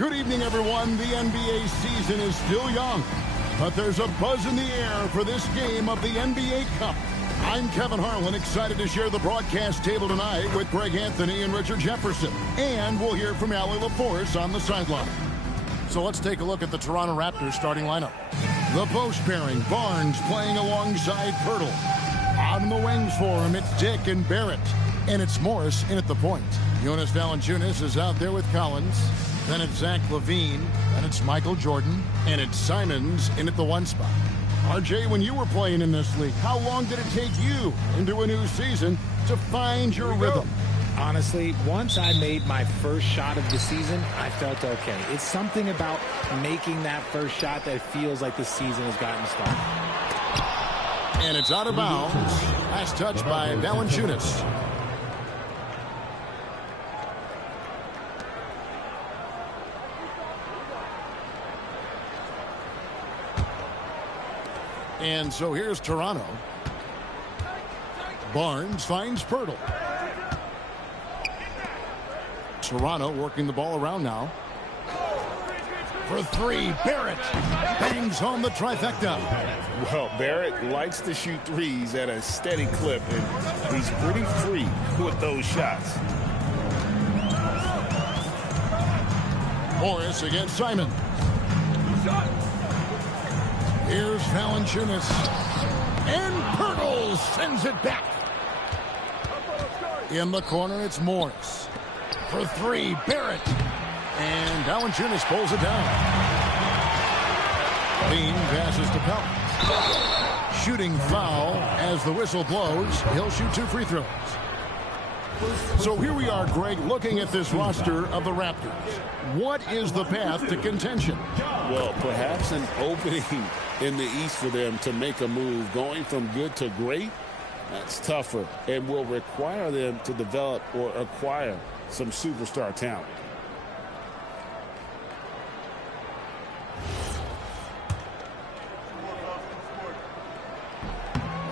Good evening, everyone. The NBA season is still young, but there's a buzz in the air for this game of the NBA Cup. I'm Kevin Harlan, excited to share the broadcast table tonight with Greg Anthony and Richard Jefferson. And we'll hear from Allie LaForce on the sideline. So let's take a look at the Toronto Raptors starting lineup. The post pairing, Barnes playing alongside Pirtle. On the wings for him, it's Dick and Barrett. And it's Morris in at the point. Jonas Valanciunas is out there with Collins. Then it's Zach LaVine, and it's Michael Jordan, and it's Simons in at the 1 spot. RJ, when you were playing in this league, how long did it take you into a new season to find your rhythm? Honestly, once I made my first shot of the season, I felt okay. It's something about making that first shot that feels like the season has gotten started. And it's out of bounds. Last touch by Valanciunas. And so here's Toronto. Barnes finds Pirtle. Toronto working the ball around now. For 3, Barrett bangs home the trifecta. Well, Barrett likes to shoot threes at a steady clip, and he's pretty free with those shots. Morris against Simon. Here's Valanciunas. And Pirtle sends it back. In the corner, it's Morris. For 3, Barrett. And Valanciunas pulls it down. Lean passes to Collins. Shooting foul as the whistle blows. He'll shoot 2 free throws. So here we are, Greg, looking at this roster of the Raptors. What is the path to contention? Well, perhaps an opening in the East for them to make a move. Going from good to great, that's tougher and will require them to develop or acquire some superstar talent.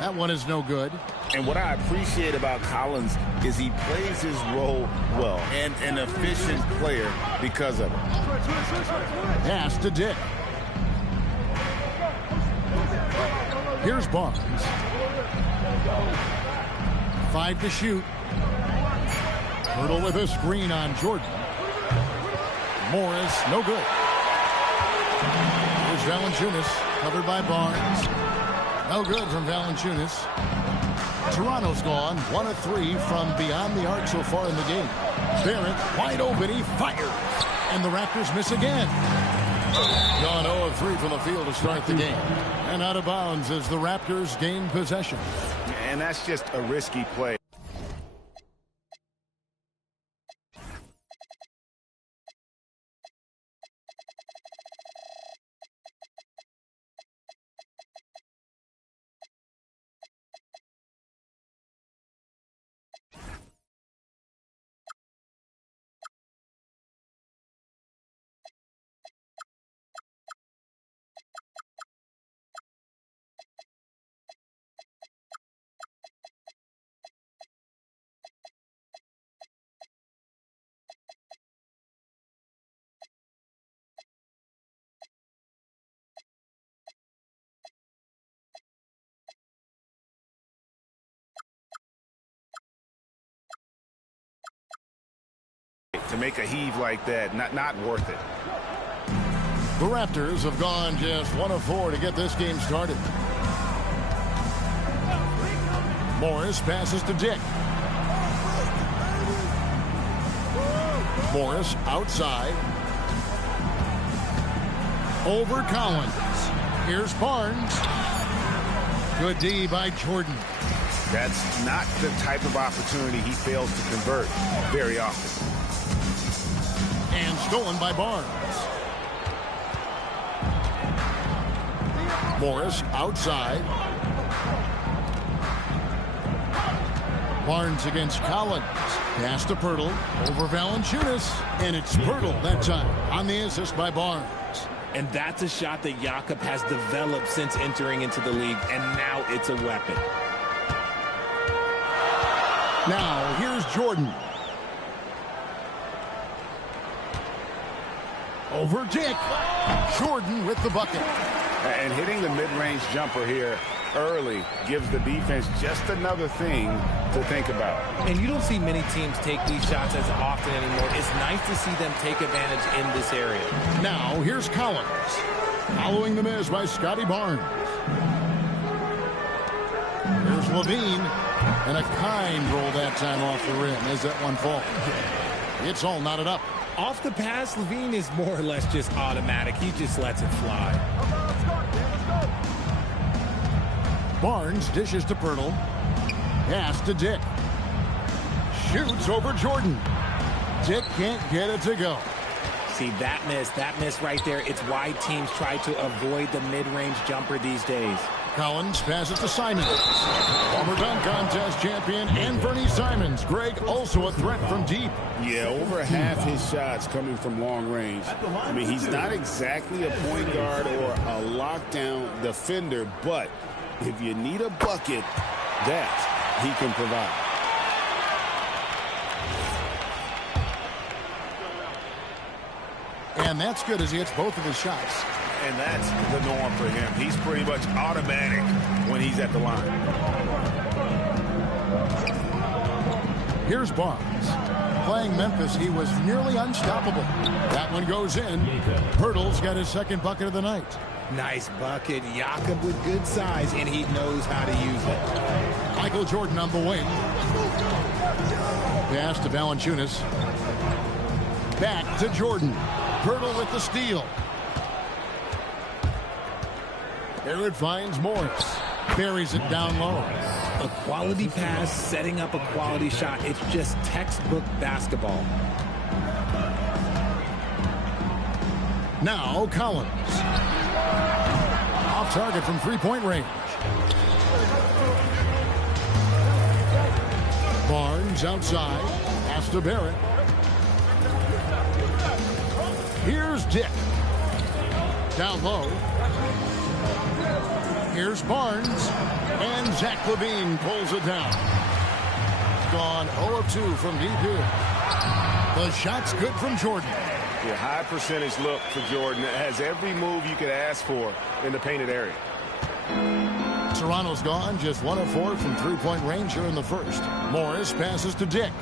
That one is no good. And what I appreciate about Collins is he plays his role well and an efficient player because of it. Pass to Dick. Here's Barnes. 5 to shoot. Pirtle with a screen on Jordan. Morris, no good. Here's Valanciunas, covered by Barnes. No good from Valanciunas. Toronto's gone 1 of 3 from beyond the arc so far in the game. Barrett wide open, he fires. And the Raptors miss again. Gone 0 of 3 from the field to start the game. And out of bounds as the Raptors gain possession. And that's just a risky play. To make a heave like that, not worth it. The Raptors have gone just 1 of 4 to get this game started. Morris passes to Dick. Morris outside. Over Collins. Here's Barnes. Good D by Jordan. That's not the type of opportunity he fails to convert very often. And stolen by Barnes. Morris outside. Barnes against Collins. Pass to Pirtle. Over Valanciunas. And it's Pirtle that time on the assist by Barnes. And that's a shot that Jakob has developed since entering into the league, and now it's a weapon. Now, here's Jordan. Over Dick. Jordan with the bucket. And hitting the mid-range jumper here early gives the defense just another thing to think about. And you don't see many teams take these shots as often anymore. It's nice to see them take advantage in this area. Now, here's Collins. Following the miss by Scotty Barnes. Here's Levine. And a kind roll that time off the rim as that one falls. It's all knotted up. Off the pass, Levine is more or less just automatic. He just lets it fly. Barnes dishes to Pirtle. Pass to Dick. Shoots over Jordan. Dick can't get it to go. See, that miss right there, it's why teams try to avoid the mid-range jumper these days. Collins passes to Simons. Former dunk contest champion and Bernie Simons. Greg also a threat from deep. Yeah, over half his shots coming from long range. I mean, he's not exactly a point guard or a lockdown defender, but if you need a bucket, that he can provide. And that's good as he hits both of his shots. And that's the norm for him. He's pretty much automatic when he's at the line. Here's Barnes. Playing Memphis, he was nearly unstoppable. That one goes in. Pirtle's got his second bucket of the night. Nice bucket. Jakob with good size, and he knows how to use it. Michael Jordan on the wing. Pass to Valanciunas. Back to Jordan. Pirtle with the steal. There it finds Morris. Buries it down low. A quality pass, setting up a quality shot. It's just textbook basketball. Now Collins. Off target from three-point range. Barnes outside. Pass to Barrett. Here's Dick. Down low. Here's Barnes. And Zach LaVine pulls it down. Gone 0 of 2 from deep here. The shot's good from Jordan. Yeah, high percentage look for Jordan. It has every move you could ask for in the painted area. Toronto's gone just 1 of 4 from three-point range here in the first. Morris passes to Dick.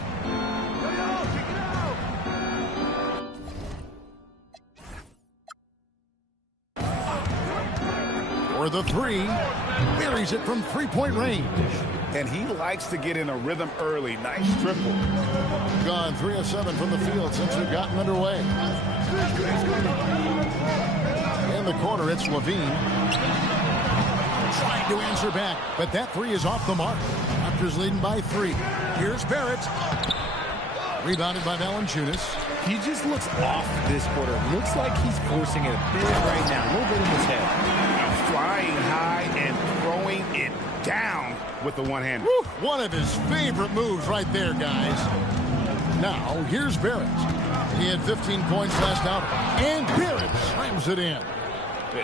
For the three, buries it from three-point range. And he likes to get in a rhythm early. Nice triple. Gone 3 of 7 from the field since we've gotten underway. In the corner, it's Levine. Trying to answer back, but that three is off the mark. Raptors leading by 3. Here's Barrett. Rebounded by Valanciunas. He just looks off this quarter. Looks like he's forcing it a bit right now. A little bit in his head. Flying high and throwing it down with the one-hander. One of his favorite moves right there, guys. Now, here's Barrett. He had 15 points last outing. And Barrett slams it in.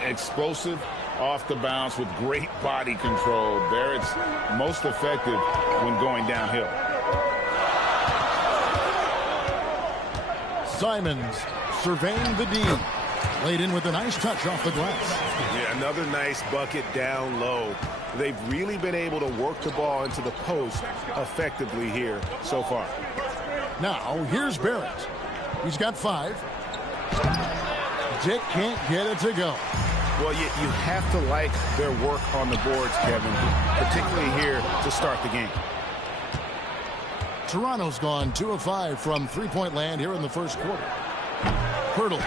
Explosive off the bounce with great body control. Barrett's most effective when going downhill. Simons surveying the D. Laid in with a nice touch off the glass. Yeah, another nice bucket down low. They've really been able to work the ball into the post effectively here so far. Now, here's Barrett. He's got 5. Dick can't get it to go. Well, you have to like their work on the boards, Kevin, particularly here to start the game. Toronto's gone 2 of 5 from three-point land here in the first quarter. Pirtle.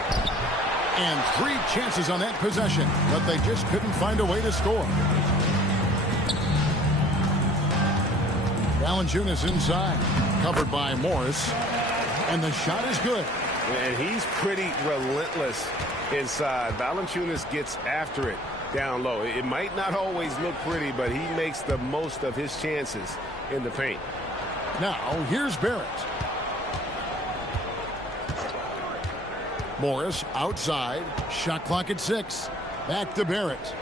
And 3 chances on that possession, but they just couldn't find a way to score. Valanciunas inside, covered by Morris, and the shot is good. And he's pretty relentless inside. Valanciunas gets after it down low. It might not always look pretty, but he makes the most of his chances in the paint. Now, here's Barrett. Morris outside. Shot clock at 6. Back to Barrett.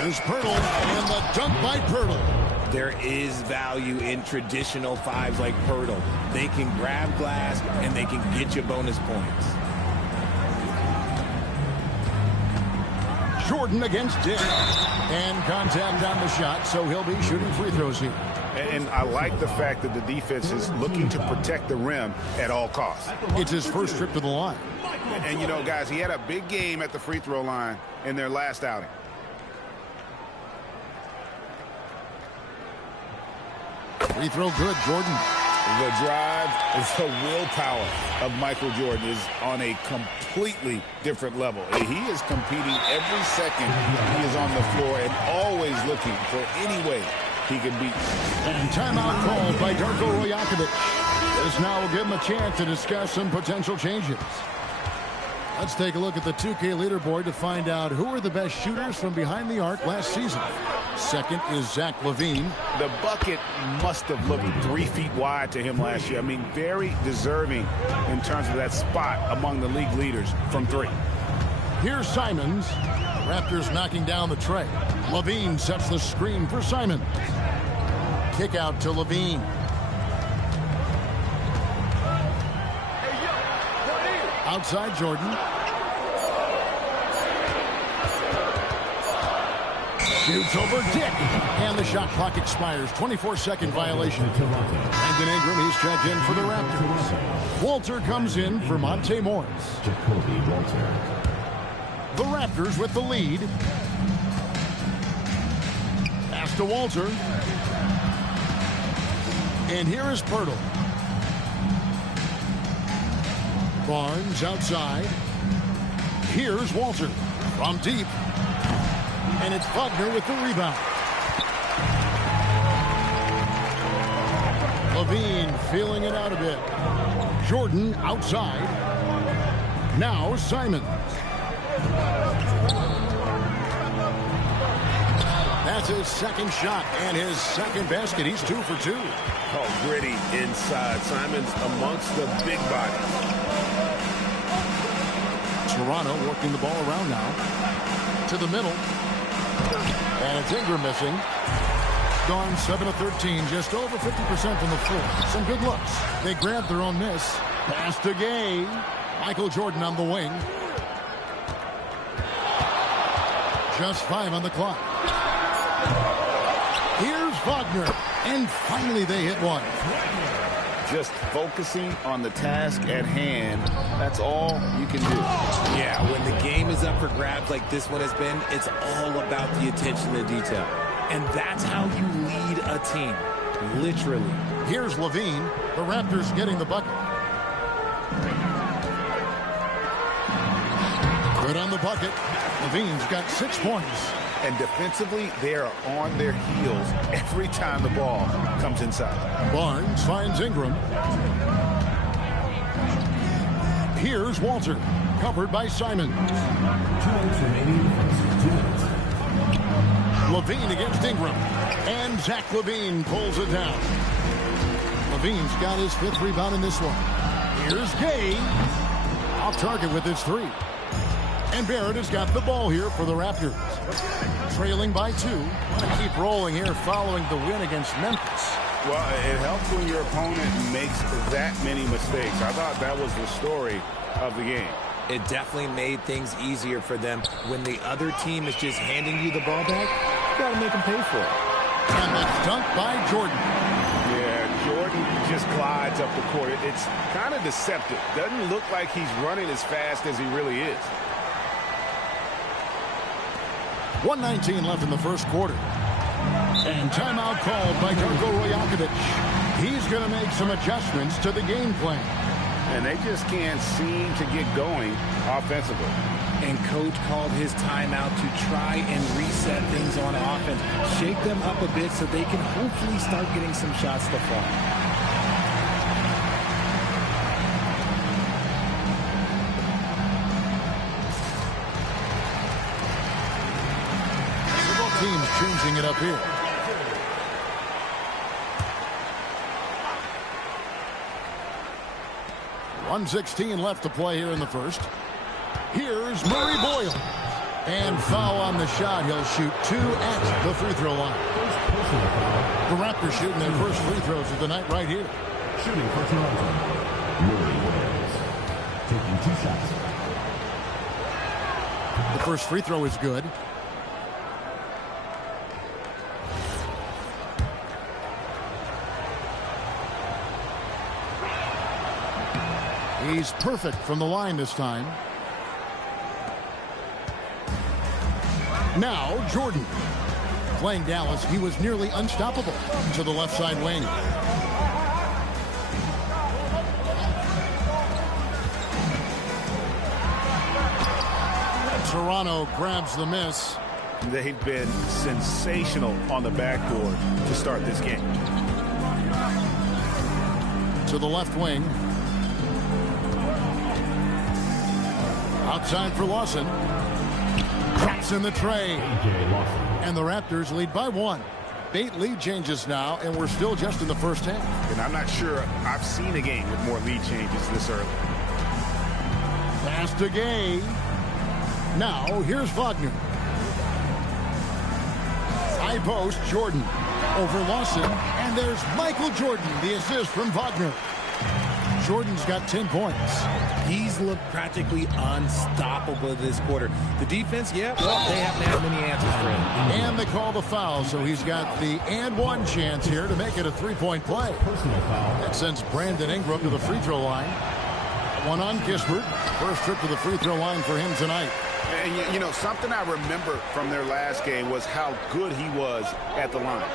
Here's Pirtle, and the dunk by Pirtle. There is value in traditional fives like Pirtle. They can grab glass and they can get you bonus points. Jordan against Dick. And contact on the shot, so he'll be shooting free throws here. And I like the fact that the defense is looking to protect the rim at all costs. It's his first trip to the line. And, you know, guys, he had a big game at the free throw line in their last outing. Free throw good, Jordan. The drive is the willpower of Michael Jordan is on a completely different level. He is competing every second he is on the floor and always looking for any way he can beat. And timeout called by Darko Rajakovic. This now will give him a chance to discuss some potential changes. Let's take a look at the 2K leaderboard to find out who are the best shooters from behind the arc last season. Second is Zach LaVine. The bucket must have looked 3 feet wide to him last year. I mean, very deserving in terms of that spot among the league leaders from 3. Here's Simons. Raptors knocking down the tray. LaVine sets the screen for Simons. Kick out to LaVine. Outside Jordan. Shoots over Dick. And the shot clock expires. 24-second violation. Brandon Ingram, he's checked in for the Raptors. Walter comes in for Monte Morris. The Raptors with the lead. Pass to Walter. And here is Pirtle. Barnes outside. Here's Walter from deep. And it's Wagner with the rebound. LaVine feeling it out a bit. Jordan outside. Now Simons. That's his second shot and his second basket. He's 2 for 2. Oh, gritty inside. Simons amongst the big bodies. Toronto working the ball around now. To the middle. And it's Ingram missing. Gone 7 of 13, just over 50% from the floor. Some good looks. They grabbed their own miss. Pass to Gay. Michael Jordan on the wing. Just 5 on the clock. Here's Wagner. And finally they hit one. Just focusing on the task at hand. That's all you can do. Yeah, when the game is up for grabs like this one has been, it's all about the attention to detail. And that's how you lead a team. Literally. Here's LaVine. The Raptors getting the bucket. Good on the bucket. LaVine's got 6 points. And defensively, they are on their heels every time the ball comes inside. Barnes finds Ingram. Here's Walter, covered by Simons. 2 minutes remaining. 2 minutes. LaVine against Ingram. And Zach LaVine pulls it down. LaVine's got his 5th rebound in this one. Here's Gay. Off target with his 3. And Barrett has got the ball here for the Raptors. Trailing by 2. Want to keep rolling here following the win against Memphis. Well, it helps when your opponent makes that many mistakes. I thought that was the story of the game. It definitely made things easier for them. When the other team is just handing you the ball back, you got to make them pay for it. And that's dunked by Jordan. Yeah, Jordan just glides up the court. It's kind of deceptive. Doesn't look like he's running as fast as he really is. 1:19 left in the first quarter. And timeout called by Darko Rajakovic. He's going to make some adjustments to the game plan. And they just can't seem to get going offensively. And coach called his timeout to try and reset things on offense. Shake them up a bit so they can hopefully start getting some shots to fall. Teams changing it up here. .116 left to play here in the first. Here's Murray Boyle. And foul on the shot. He'll shoot 2 at the free throw line. Personal foul. The Raptors shooting their first free throws of the night right here. Shooting for Toronto. Rory Williams. Taking 2 shots. The first free throw is good. He's perfect from the line this time. Now Jordan. Playing Dallas, he was nearly unstoppable to the left side wing. Toronto grabs the miss. They've been sensational on the backboard to start this game. To the left wing. Outside for Lawson. Drops in the tray. And the Raptors lead by 1. 8 lead changes now, and we're still just in the first half. And I'm not sure I've seen a game with more lead changes this early. Pass to Gay. Now, here's Wagner. High post, Jordan. Over Lawson, and there's Michael Jordan, the assist from Wagner. Jordan's got 10 points. He's looked practically unstoppable this quarter. The defense, yeah, well, they haven't had many answers for him. And they call the foul, so he's got the and one chance here to make it a 3-point play. Personal foul. That sends Brandon Ingram to the free throw line. One on Kispert. First trip to the free throw line for him tonight. And, you know, something I remember from their last game was how good he was at the line.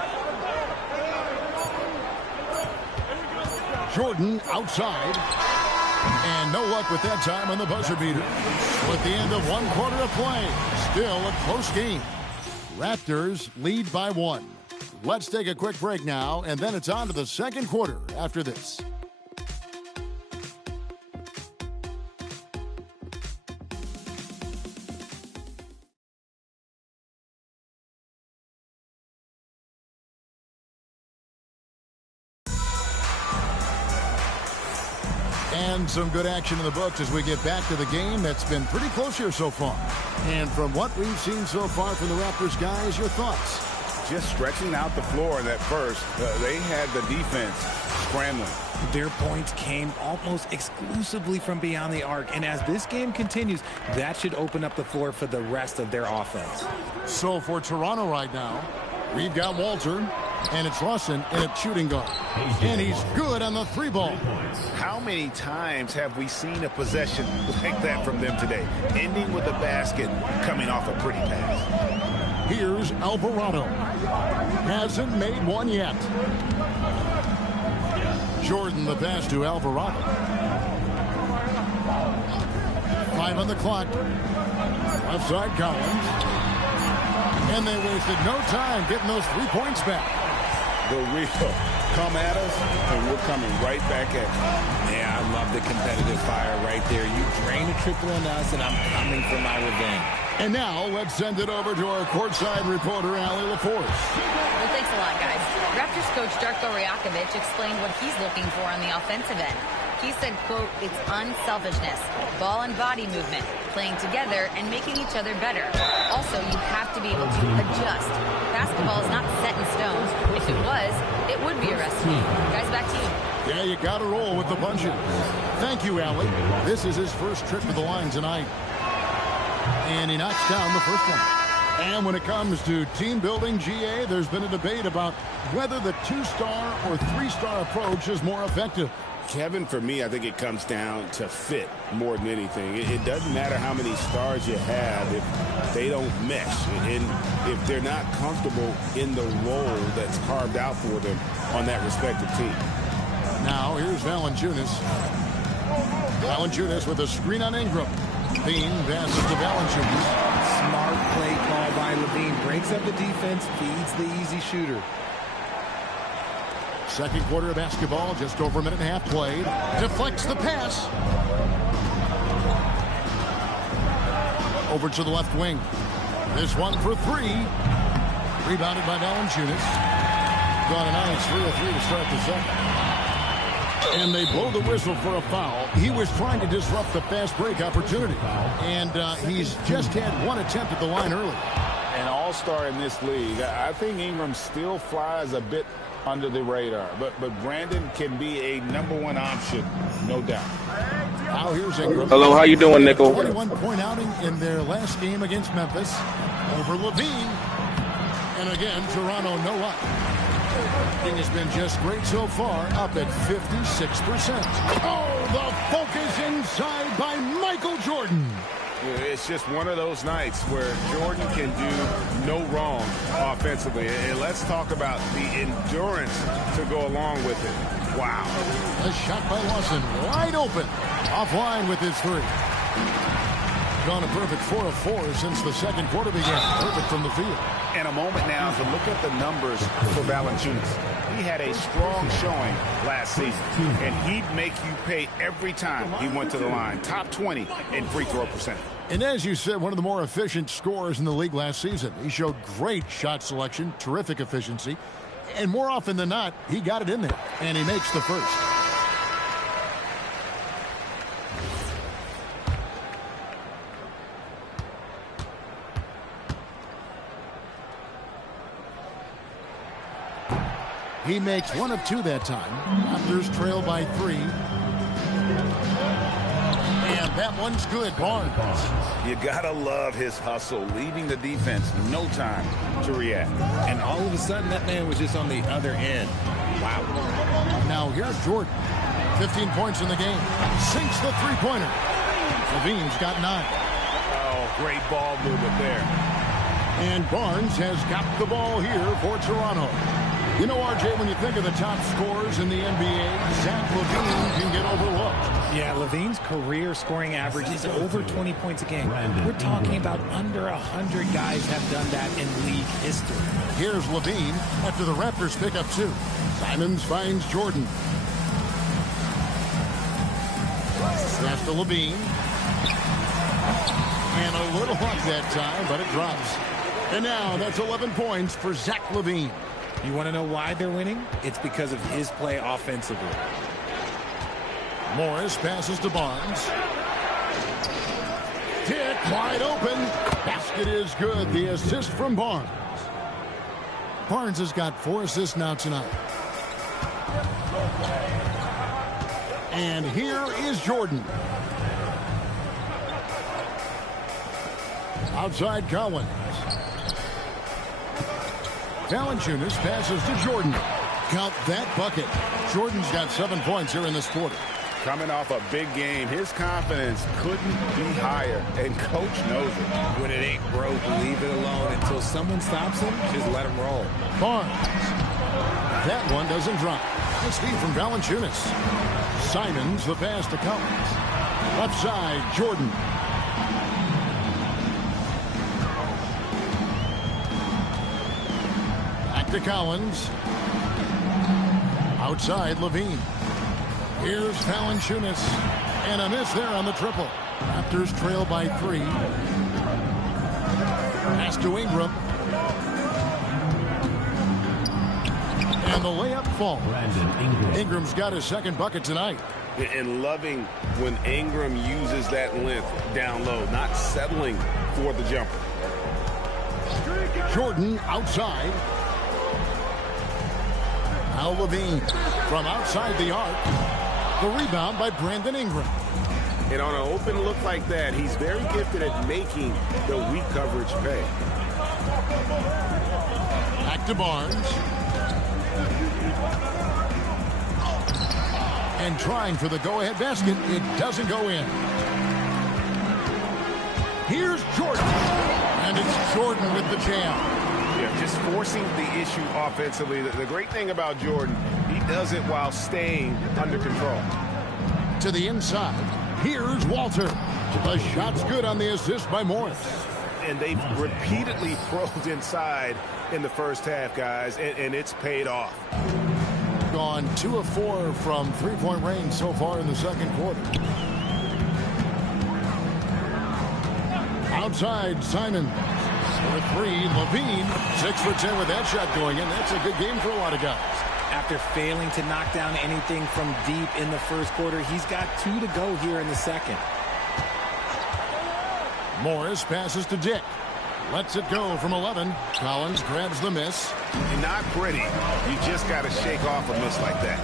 Jordan outside. And no luck with that time on the buzzer beater. With the end of 1 quarter of play, still a close game. Raptors lead by 1. Let's take a quick break now, and then it's on to the second quarter after this. And some good action in the books as we get back to the game that's been pretty close here so far. And from what we've seen so far from the Raptors, guys, your thoughts? Just stretching out the floor in that first. They had the defense scrambling. Their points came almost exclusively from beyond the arc. And as this game continues, that should open up the floor for the rest of their offense. So for Toronto right now, we've got Walter, and it's Lawson in a shooting guard. And he's good on the 3-ball. How many times have we seen a possession like that from them today? Ending with a basket, coming off a pretty pass. Here's Alvarado. Hasn't made one yet. Jordan the pass to Alvarado. 5 on the clock. Left side Collins. And they wasted no time getting those 3 points back. The real come at us, and we're coming right back at you. Yeah, I love the competitive fire right there. You drain a triple on us, and I'm coming for my revenge. And now let's send it over to our courtside reporter, Allie LaForce. Well, thanks a lot, guys. Raptors coach Darko Rajakovic explained what he's looking for on the offensive end. He said, quote, it's unselfishness, ball and body movement, playing together and making each other better. Also, you have to be able to adjust. Basketball is not set in stone. If it was, it would be a recipe. Guys, back to you. Yeah, you got to roll with the punches. Thank you, Allie. This is his first trip to the line tonight. And he knocks down the first one. And when it comes to team building, GA, there's been a debate about whether the 2-star or 3-star approach is more effective. Kevin, for me, I think it comes down to fit more than anything. It doesn't matter how many stars you have if they don't mesh. And if they're not comfortable in the role that's carved out for them on that respective team. Now, here's Valanciunas. Valanciunas with a screen on Ingram. Bean passes to Valanciunas. Smart play call by Levine. Breaks up the defense, feeds the easy shooter. Second quarter of basketball, just over a minute and a half played. Deflects the pass. Over to the left wing. This one for 3. Rebounded by Valanciunas. Gone a nice 3-of-3 to start the second. And they blow the whistle for a foul. He was trying to disrupt the fast break opportunity. And he's just had one attempt at the line early. an all-star in this league. I think Ingram still flies a bit under the radar, but Brandon can be a #1 option, no doubt. Now here's Ingram. Hello, how you doing, Nickel? 21-point outing in their last game against Memphis over Levine. And again, Toronto no up. He has been just great so far, up at 56%. Oh, the focus inside by Michael Jordan. It's just one of those nights where Jordan can do no wrong offensively. And let's talk about the endurance to go along with it. Wow. A shot by Lawson, wide open. Offline with his three. Gone a perfect 4 of 4 since the second quarter began. Perfect from the field. And a moment now to look at the numbers for Valanciunas. He had a strong showing last season, and he'd make you pay every time he went to the line. Top 20 in free throw percentage. And as you said, one of the more efficient scorers in the league last season. He showed great shot selection, terrific efficiency, and more often than not, he got it in there, and he makes the first. He makes 1 of 2 that time. Raptors trail by 3. And that one's good. Barnes. You gotta love his hustle, leaving the defense no time to react. And all of a sudden, that man was just on the other end. Wow. Now here's Jordan. 15 points in the game. Sinks the three-pointer. Levine's got 9. Oh, great ball movement there. And Barnes has got the ball here for Toronto. You know, RJ, when you think of the top scorers in the NBA, Zach LaVine can get overlooked. Yeah, LaVine's career scoring average is over 20 points a game. We're talking about under 100 guys have done that in league history. Here's LaVine after the Raptors pick up 2. Simons finds Jordan. That's to LaVine. And a little off that time, but it drops. And now that's 11 points for Zach LaVine. You want to know why they're winning? It's because of his play offensively. Morris passes to Barnes. Dick wide open. Basket is good. The assist from Barnes. Barnes has got 4 assists now tonight. And here is Jordan. Outside Collins. Valanciunas passes to Jordan. Count that bucket. Jordan's got 7 points here in this quarter. Coming off a big game, his confidence couldn't be higher, and coach knows it. When it ain't broke, leave it alone until someone stops him. Just let him roll. Barnes. That one doesn't drop. Nice feed from Valanciunas. Simons the pass to Collins. Left side, Jordan. To Collins. Outside Levine. Here's Valanciunas. And a miss there on the triple. Raptors trail by 3. Pass to Ingram. And the layup falls. Ingram's got his second bucket tonight. And loving when Ingram uses that length down low, not settling for the jumper. Jordan outside. Now Levine from outside the arc. The rebound by Brandon Ingram. And on an open look like that, he's very gifted at making the weak coverage pay. Back to Barnes. And trying for the go-ahead basket. It doesn't go in. Here's Jordan. And it's Jordan with the jam. Yeah, just forcing the issue offensively. The great thing about Jordan, he does it while staying under control. To the inside. Here's Walter. The shot's good on the assist by Morris. And they've repeatedly probed inside in the first half, guys, and it's paid off. Gone 2 of 4 from three-point range so far in the second quarter. Outside, Simon. For 3, Levine. 6 for 10 with that shot going in. That's a good game for a lot of guys. After failing to knock down anything from deep in the first quarter, he's got 2 to go here in the second. Morris passes to Dick. Lets it go from 11. Collins grabs the miss. Not pretty. You just got to shake off a miss like that.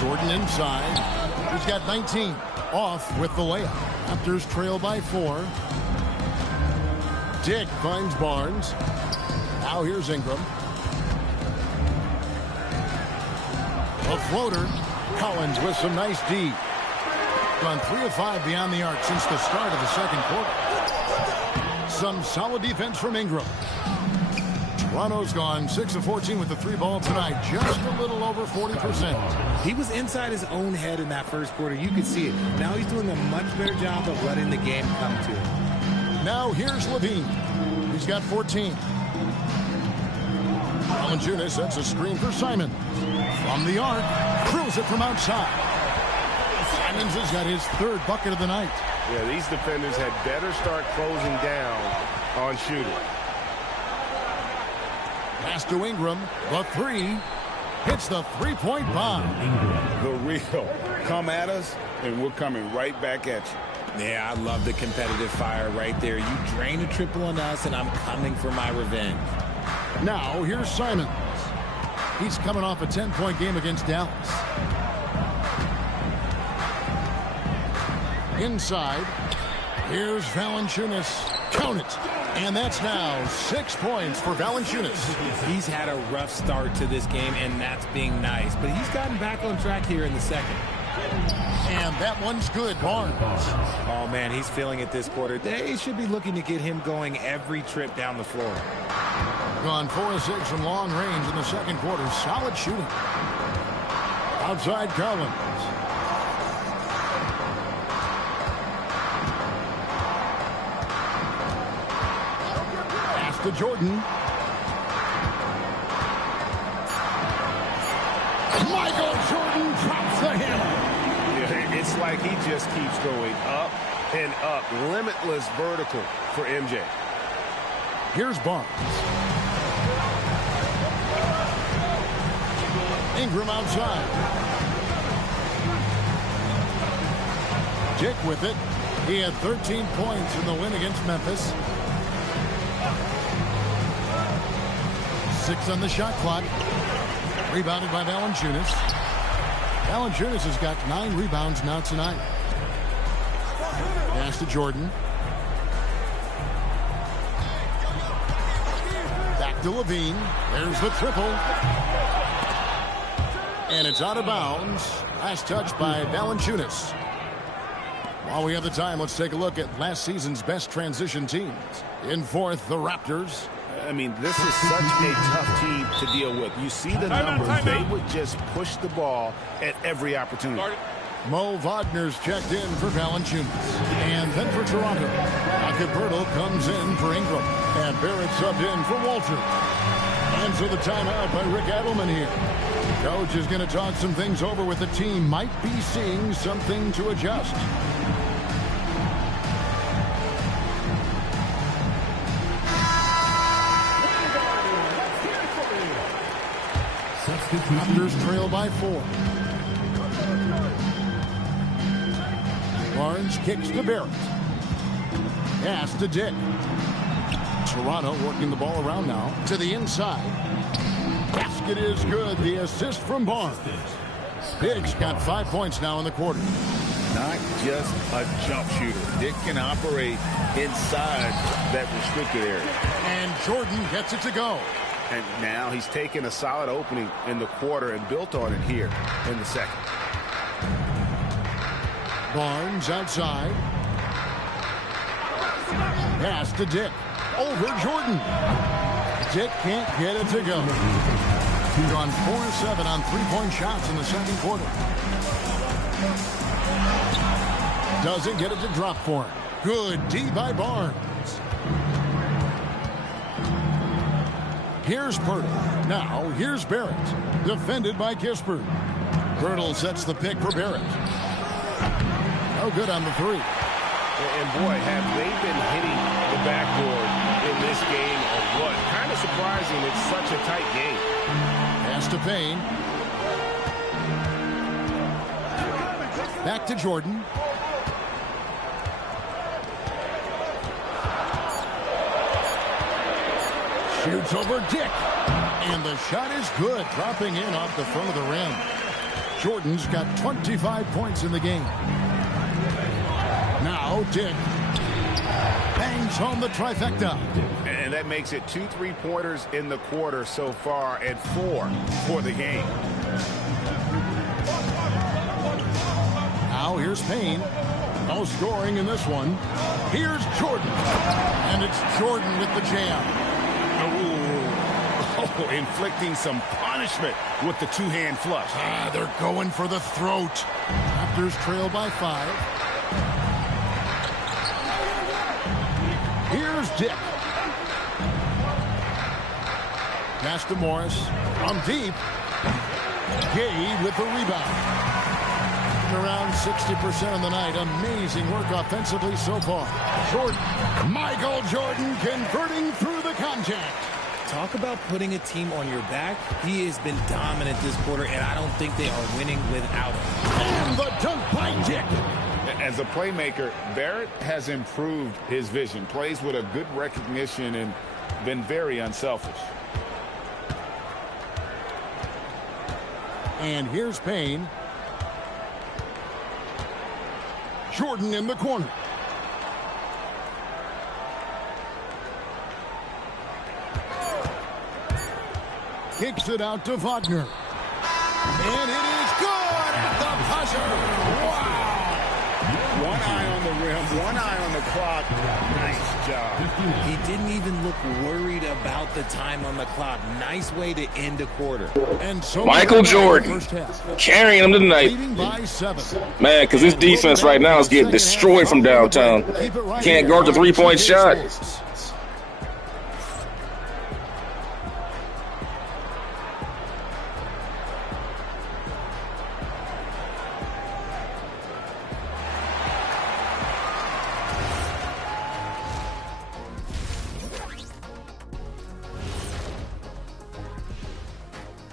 Jordan inside. He's got 19. Off with the layup. Raptors trail by 4. Dick finds Barnes. Now here's Ingram. A floater. Collins with some nice D. Gone 3 of 5 beyond the arc since the start of the second quarter. Some solid defense from Ingram. Toronto's gone 6 of 14 with the 3 ball tonight. Just a little over 40%. He was inside his own head in that first quarter. You could see it. Now he's doing a much better job of letting the game come to him. Now here's Levine. He's got 14. Valanciunas sets a screen for Simon. From the arc, throws it from outside. Simons has got his 3rd bucket of the night. Yeah, these defenders had better start closing down on shooting. Pass to Ingram. The 3. Hits the 3-point bomb. The real. Come at us, and we're coming right back at you. Yeah, I love the competitive fire right there. You drain a triple on us, and I'm coming for my revenge. Now, here's Simons. He's coming off a 10-point game against Dallas. Inside, here's Valanciunas. Count it. And that's now 6 points for Valanciunas. He's had a rough start to this game, and that's being nice. But he's gotten back on track here in the second. And that one's good, Barnes. Oh, man, he's feeling it this quarter. They should be looking to get him going every trip down the floor. Gone 4 of 6 from long range in the second quarter. Solid shooting. Outside Collins. Pass to Jordan. Michael Jordan drops the hammer. It's like he just keeps going up and up. Limitless vertical for MJ. Here's Barnes. Ingram outside. Dick with it. He had 13 points in the win against Memphis. 6 on the shot clock. Rebounded by Valanciunas. Valanciunas has got 9 rebounds now tonight. Pass to Jordan. Back to Levine. There's the triple. And it's out of bounds. Last touch by Valanciunas. While we have the time, let's take a look at last season's best transition teams. In fourth, the Raptors. I mean, this is such a tough team to deal with. You see the numbers. They would just push the ball at every opportunity. Mo Wagner's checked in for Valanciunas. And then for Toronto, Acapurdo comes in for Ingram. And Barrett subbed in for Walter. And so the timeout by Rick Adelman here. Coach is going to talk some things over with the team. Might be seeing something to adjust. Raptors trail by 4. Barnes kicks to Barrett. Pass to Dick. Toronto working the ball around now to the inside. Basket is good. The assist from Barnes. Dick's got 5 points now in the quarter. Not just a jump shooter. Dick can operate inside that restricted area. And Jordan gets it to go. And now he's taken a solid opening in the quarter and built on it here in the second. Barnes outside. Pass to Dick. Over Jordan. Dick can't get it to go. He's gone 4-7 on three-point shots in the second quarter. Doesn't get it to drop for him. Good D by Barnes. Here's Pirtle. Now, here's Barrett. Defended by Kispert. Pirtle sets the pick for Barrett. No good on the 3. And boy, have they been hitting the backboard in this game or what? Kind of surprising. It's such a tight game. Pass to Payne. Back to Jordan. Shoots over Dick. And the shot is good, dropping in off the front of the rim. Jordan's got 25 points in the game. Now Dick bangs home the trifecta. And that makes it 2 3-pointers in the quarter so far and 4 for the game. Now here's Payne. No scoring in this one. Here's Jordan. And it's Jordan with the jam. Oh, inflicting some punishment with the two-hand flush. They're going for the throat. Raptors trail by 5. Here's Dick. Pass to Morris. From deep. Gay with the rebound. Around 60% of the night. Amazing work offensively so far. Jordan. Michael Jordan converting through the contact. Talk about putting a team on your back. He has been dominant this quarter, and I don't think they are winning without him. And the dunk by Dick. As a playmaker, Barrett has improved his vision. Plays with a good recognition and been very unselfish. And here's Payne. Jordan in the corner. Kicks it out to Wagner. And it is good at the buzzer. Wow. One eye on the rim, one eye on the clock. Nice job. He didn't even look worried about the time on the clock. Nice way to end a quarter. And so Michael Jordan carrying him tonight. Leading by 7. Man, because this defense right now is getting destroyed from downtown. Can't guard the three-point shot.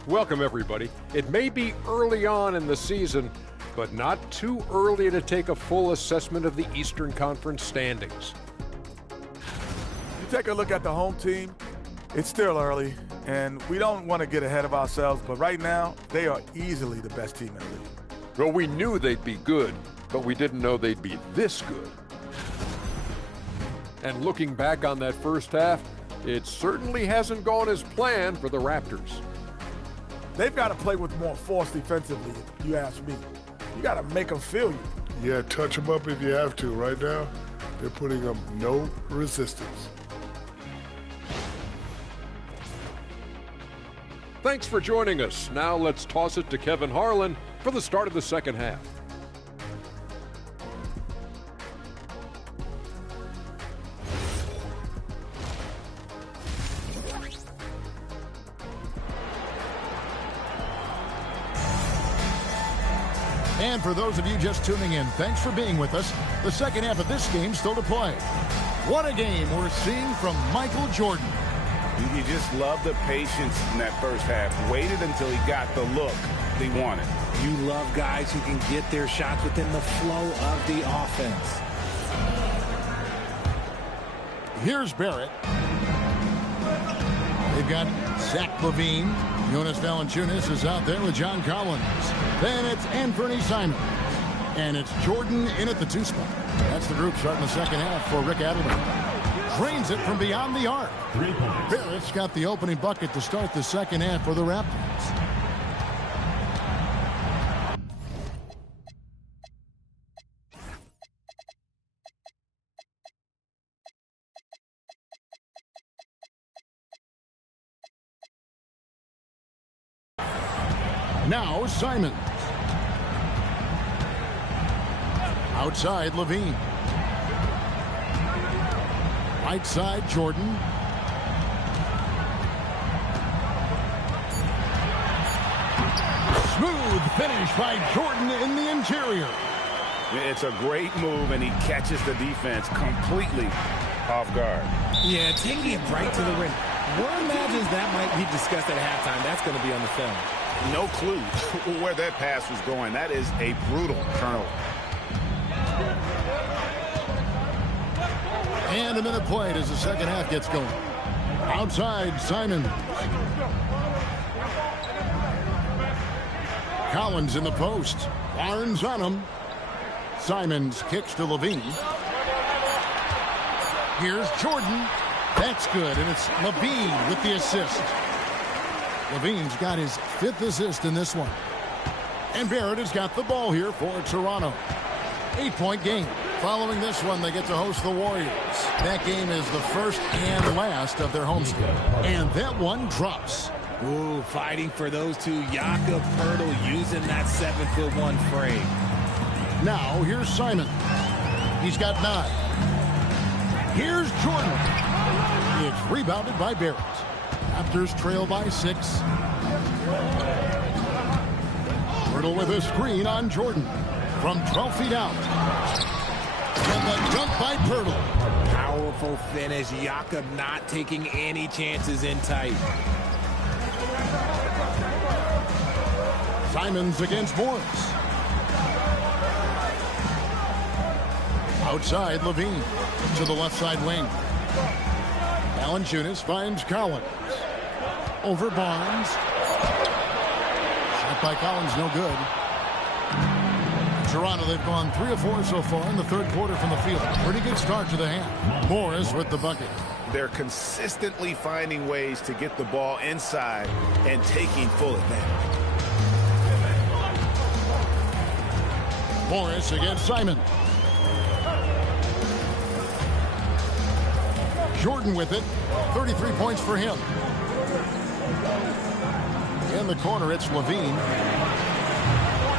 Welcome, everybody. It may be early on in the season, but not too early to take a full assessment of the Eastern Conference standings. You take a look at the home team, it's still early, and we don't want to get ahead of ourselves, but right now, they are easily the best team in the league. Well, we knew they'd be good, but we didn't know they'd be this good. And looking back on that first half, it certainly hasn't gone as planned for the Raptors. They've got to play with more force defensively, if you ask me. You got to make them feel you. Yeah, touch them up if you have to. Right now, they're putting up no resistance. Thanks for joining us. Now let's toss it to Kevin Harlan for the start of the second half. And for those of you just tuning in, thanks for being with us. The second half of this game still to play. What a game we're seeing from Michael Jordan. You just love the patience in that first half. Waited until he got the look he wanted. You love guys who can get their shots within the flow of the offense. Here's Barrett. They've got Zach LaVine. Jonas Valanciunas is out there with John Collins. Then it's Anthony Simon. And it's Jordan in at the 2 spot. That's the group starting the second half for Rick Adelman. Drains it from beyond the arc. Barrett's got the opening bucket to start the second half for the Raptors. Now Simon. Outside LaVine. Right side Jordan. Smooth finish by Jordan in the interior. It's a great move, and he catches the defense completely off guard. Yeah, taking it right to the rim. One imagines that might be discussed at halftime. That's going to be on the film. No clue where that pass was going. That is a brutal turnover. And a minute played as the second half gets going. Outside, Simon. Collins in the post. Barnes on him. Simons kicks to Levine. Here's Jordan. That's good, and it's Levine with the assist. Levine's got his 5th assist in this one. And Barrett has got the ball here for Toronto. 8-point game. Following this one, they get to host the Warriors. That game is the first and last of their homestand. And that one drops. Ooh, fighting for those two. Jakob Poeltl using that 7'1" frame. Now, here's Simon. He's got 9. Here's Jordan. It's rebounded by Barrett. Raptors trail by 6. Poeltl with a screen on Jordan from 12 feet out. And the dunk by Poeltl. Powerful finish. Jakob not taking any chances in tight. Simons against Morris. Outside, Levine to the left side wing. Valanciunas finds Collins. Over Barnes. Shot by Collins, no good. Toronto, they've gone 3 of 4 so far in the third quarter from the field. Pretty good start to the half. Morris with the bucket. They're consistently finding ways to get the ball inside and taking full advantage. Morris against Simon. Jordan with it. 33 points for him. In the corner, it's Levine.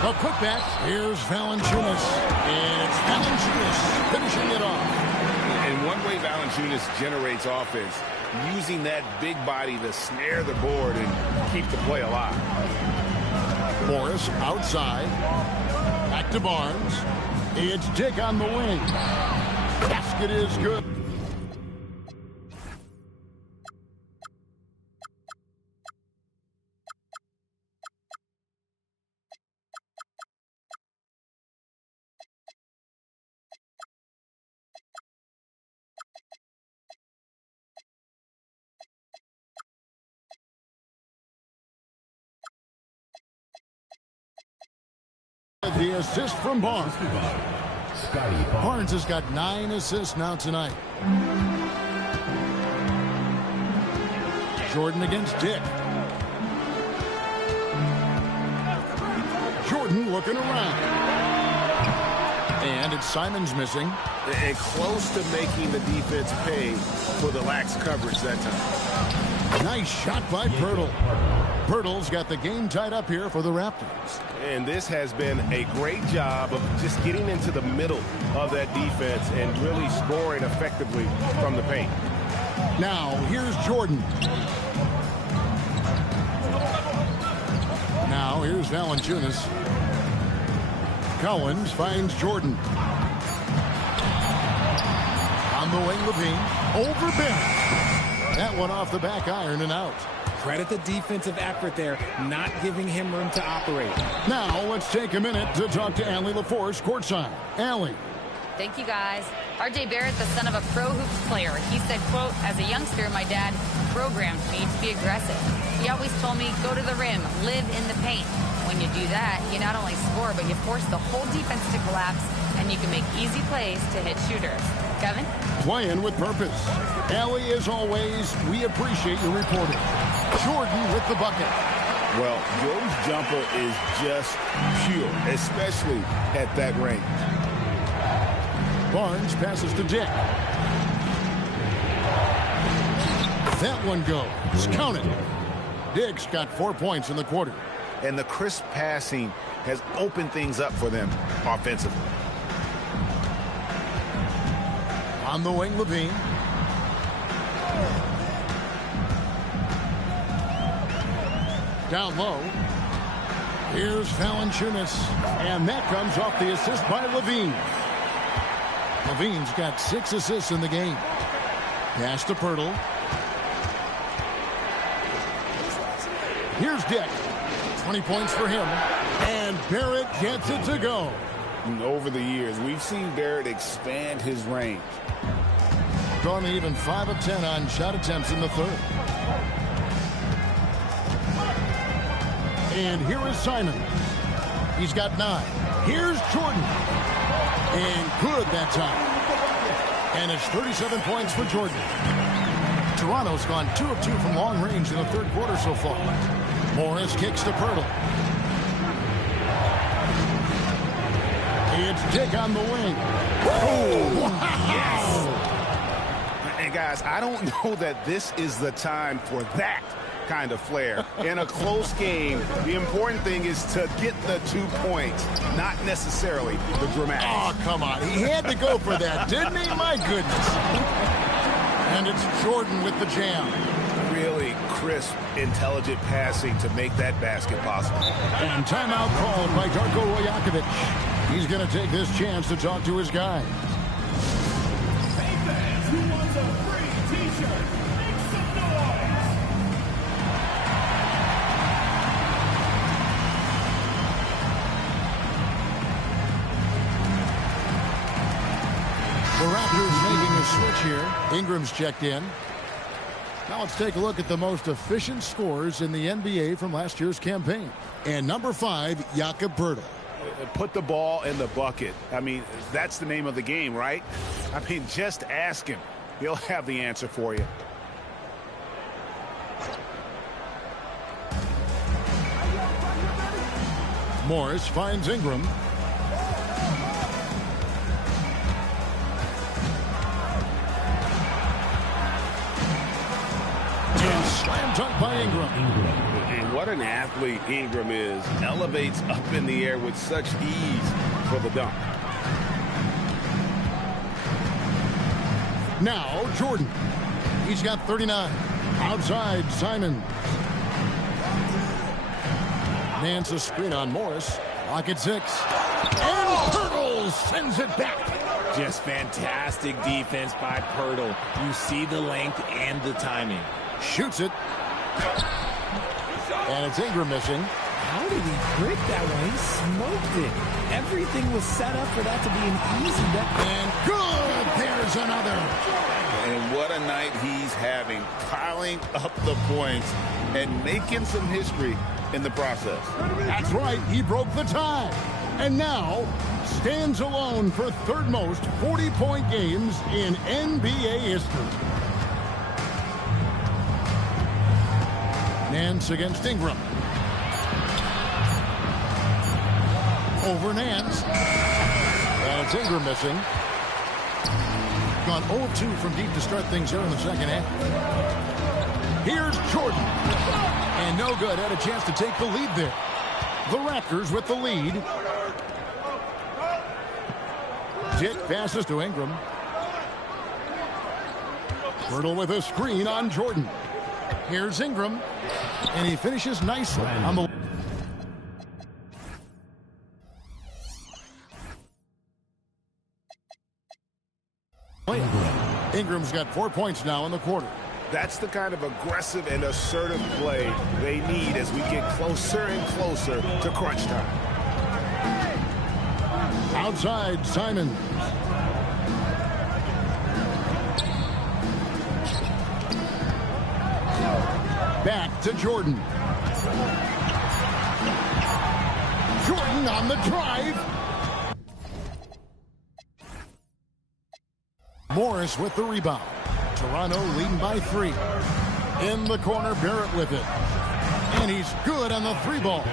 A putback. Here's Valanciunas. It's Valanciunas finishing it off. And one way Valanciunas generates offense, using that big body to snare the board and keep the play alive. Morris outside. Back to Barnes. It's Dick on the wing. Basket is good. The assist from Barnes. Barnes has got 9 assists now tonight. Jordan against Dick. Jordan looking around. And it's Simons missing. And close to making the defense pay for the lax coverage that time. Nice shot by Poeltl. Poeltl's got the game tied up here for the Raptors. And this has been a great job of just getting into the middle of that defense and really scoring effectively from the paint. Now, here's Jordan. Now, here's Valanciunas. Collins finds Jordan. On the wing, Levine. Over Barrett. That one off the back iron and out. Credit the defensive effort there, not giving him room to operate. Now, let's take a minute to talk to Allie LaForce courtside. Allie. Thank you, guys. R.J. Barrett, the son of a pro hoops player. He said, quote, as a youngster, my dad programmed me to be aggressive. He always told me, go to the rim, live in the paint. When you do that, you not only score, but you force the whole defense to collapse, and you can make easy plays to hit shooters. Kevin? Playing with purpose. Allie, as always, we appreciate your reporting. Jordan with the bucket. Well, Jordan's jumper is just pure, especially at that range. Barnes passes to Dick. That one goes. Count it. Dick's got 4 points in the quarter. And the crisp passing has opened things up for them offensively. On the wing, Levine. Down low. Here's Valanciunas. And that comes off the assist by Levine. Levine's got 6 assists in the game. Pass to Poeltl. Here's Dick. 20 points for him. And Barrett gets it to go. And over the years, we've seen Barrett expand his range. gone even 5 of 10 on shot attempts in the third. And here is Simon. He's got 9. Here's Jordan. And good that time. And it's 37 points for Jordan. Toronto's gone 2 of 2 from long range in the third quarter so far. Morris kicks to Pirtle. It's Dick on the wing. Oh, yes! And guys, I don't know that this is the time for that kind of flair. In a close game, the important thing is to get the 2 points, not necessarily the dramatic. Oh, come on. He had to go for that, didn't he? My goodness. And it's Jordan with the jam. Really crisp, intelligent passing to make that basket possible. And timeout called by Darko Rajakovic. He's going to take this chance to talk to his guys. Hey fans, who wants a free t-shirt? Make some noise! The Raptors making a switch here. Ingram's checked in. Now let's take a look at the most efficient scorers in the NBA from last year's campaign. And number 5, Jakob Poeltl. Put the ball in the bucket. I mean, that's the name of the game, right? I mean, just ask him. He'll have the answer for you. Morris finds Ingram. And slam dunk by Ingram. And what an athlete Ingram is. Elevates up in the air with such ease for the dunk. Now Jordan. He's got 39. Outside Simon. Nance a screen on Morris. Rocket 6. And Poeltl sends it back. Just fantastic defense by Poeltl. You see the length and the timing. Shoots it. And it's Ingram missing. How did he break that one? He smoked it. Everything was set up for that to be an easy bet. And good. There's another. And what a night he's having, piling up the points and making some history in the process. That's right. He broke the tie. And now stands alone for third most 40-point games in NBA history. Nance against Ingram. Over Nance. And it's Ingram missing. Gone 0-2 from deep to start things here in the second half. Here's Jordan. And no good. Had a chance to take the lead there. The Raptors with the lead. Dick passes to Ingram. Poeltl with a screen on Jordan. Here's Ingram. And he finishes nicely on the... Ingram's got 4 points now in the quarter. That's the kind of aggressive and assertive play they need as we get closer and closer to crunch time. Outside, Simon. Back to Jordan. Jordan on the drive. Morris with the rebound. Toronto leading by 3. In the corner, Barrett with it. And he's good on the 3 ball.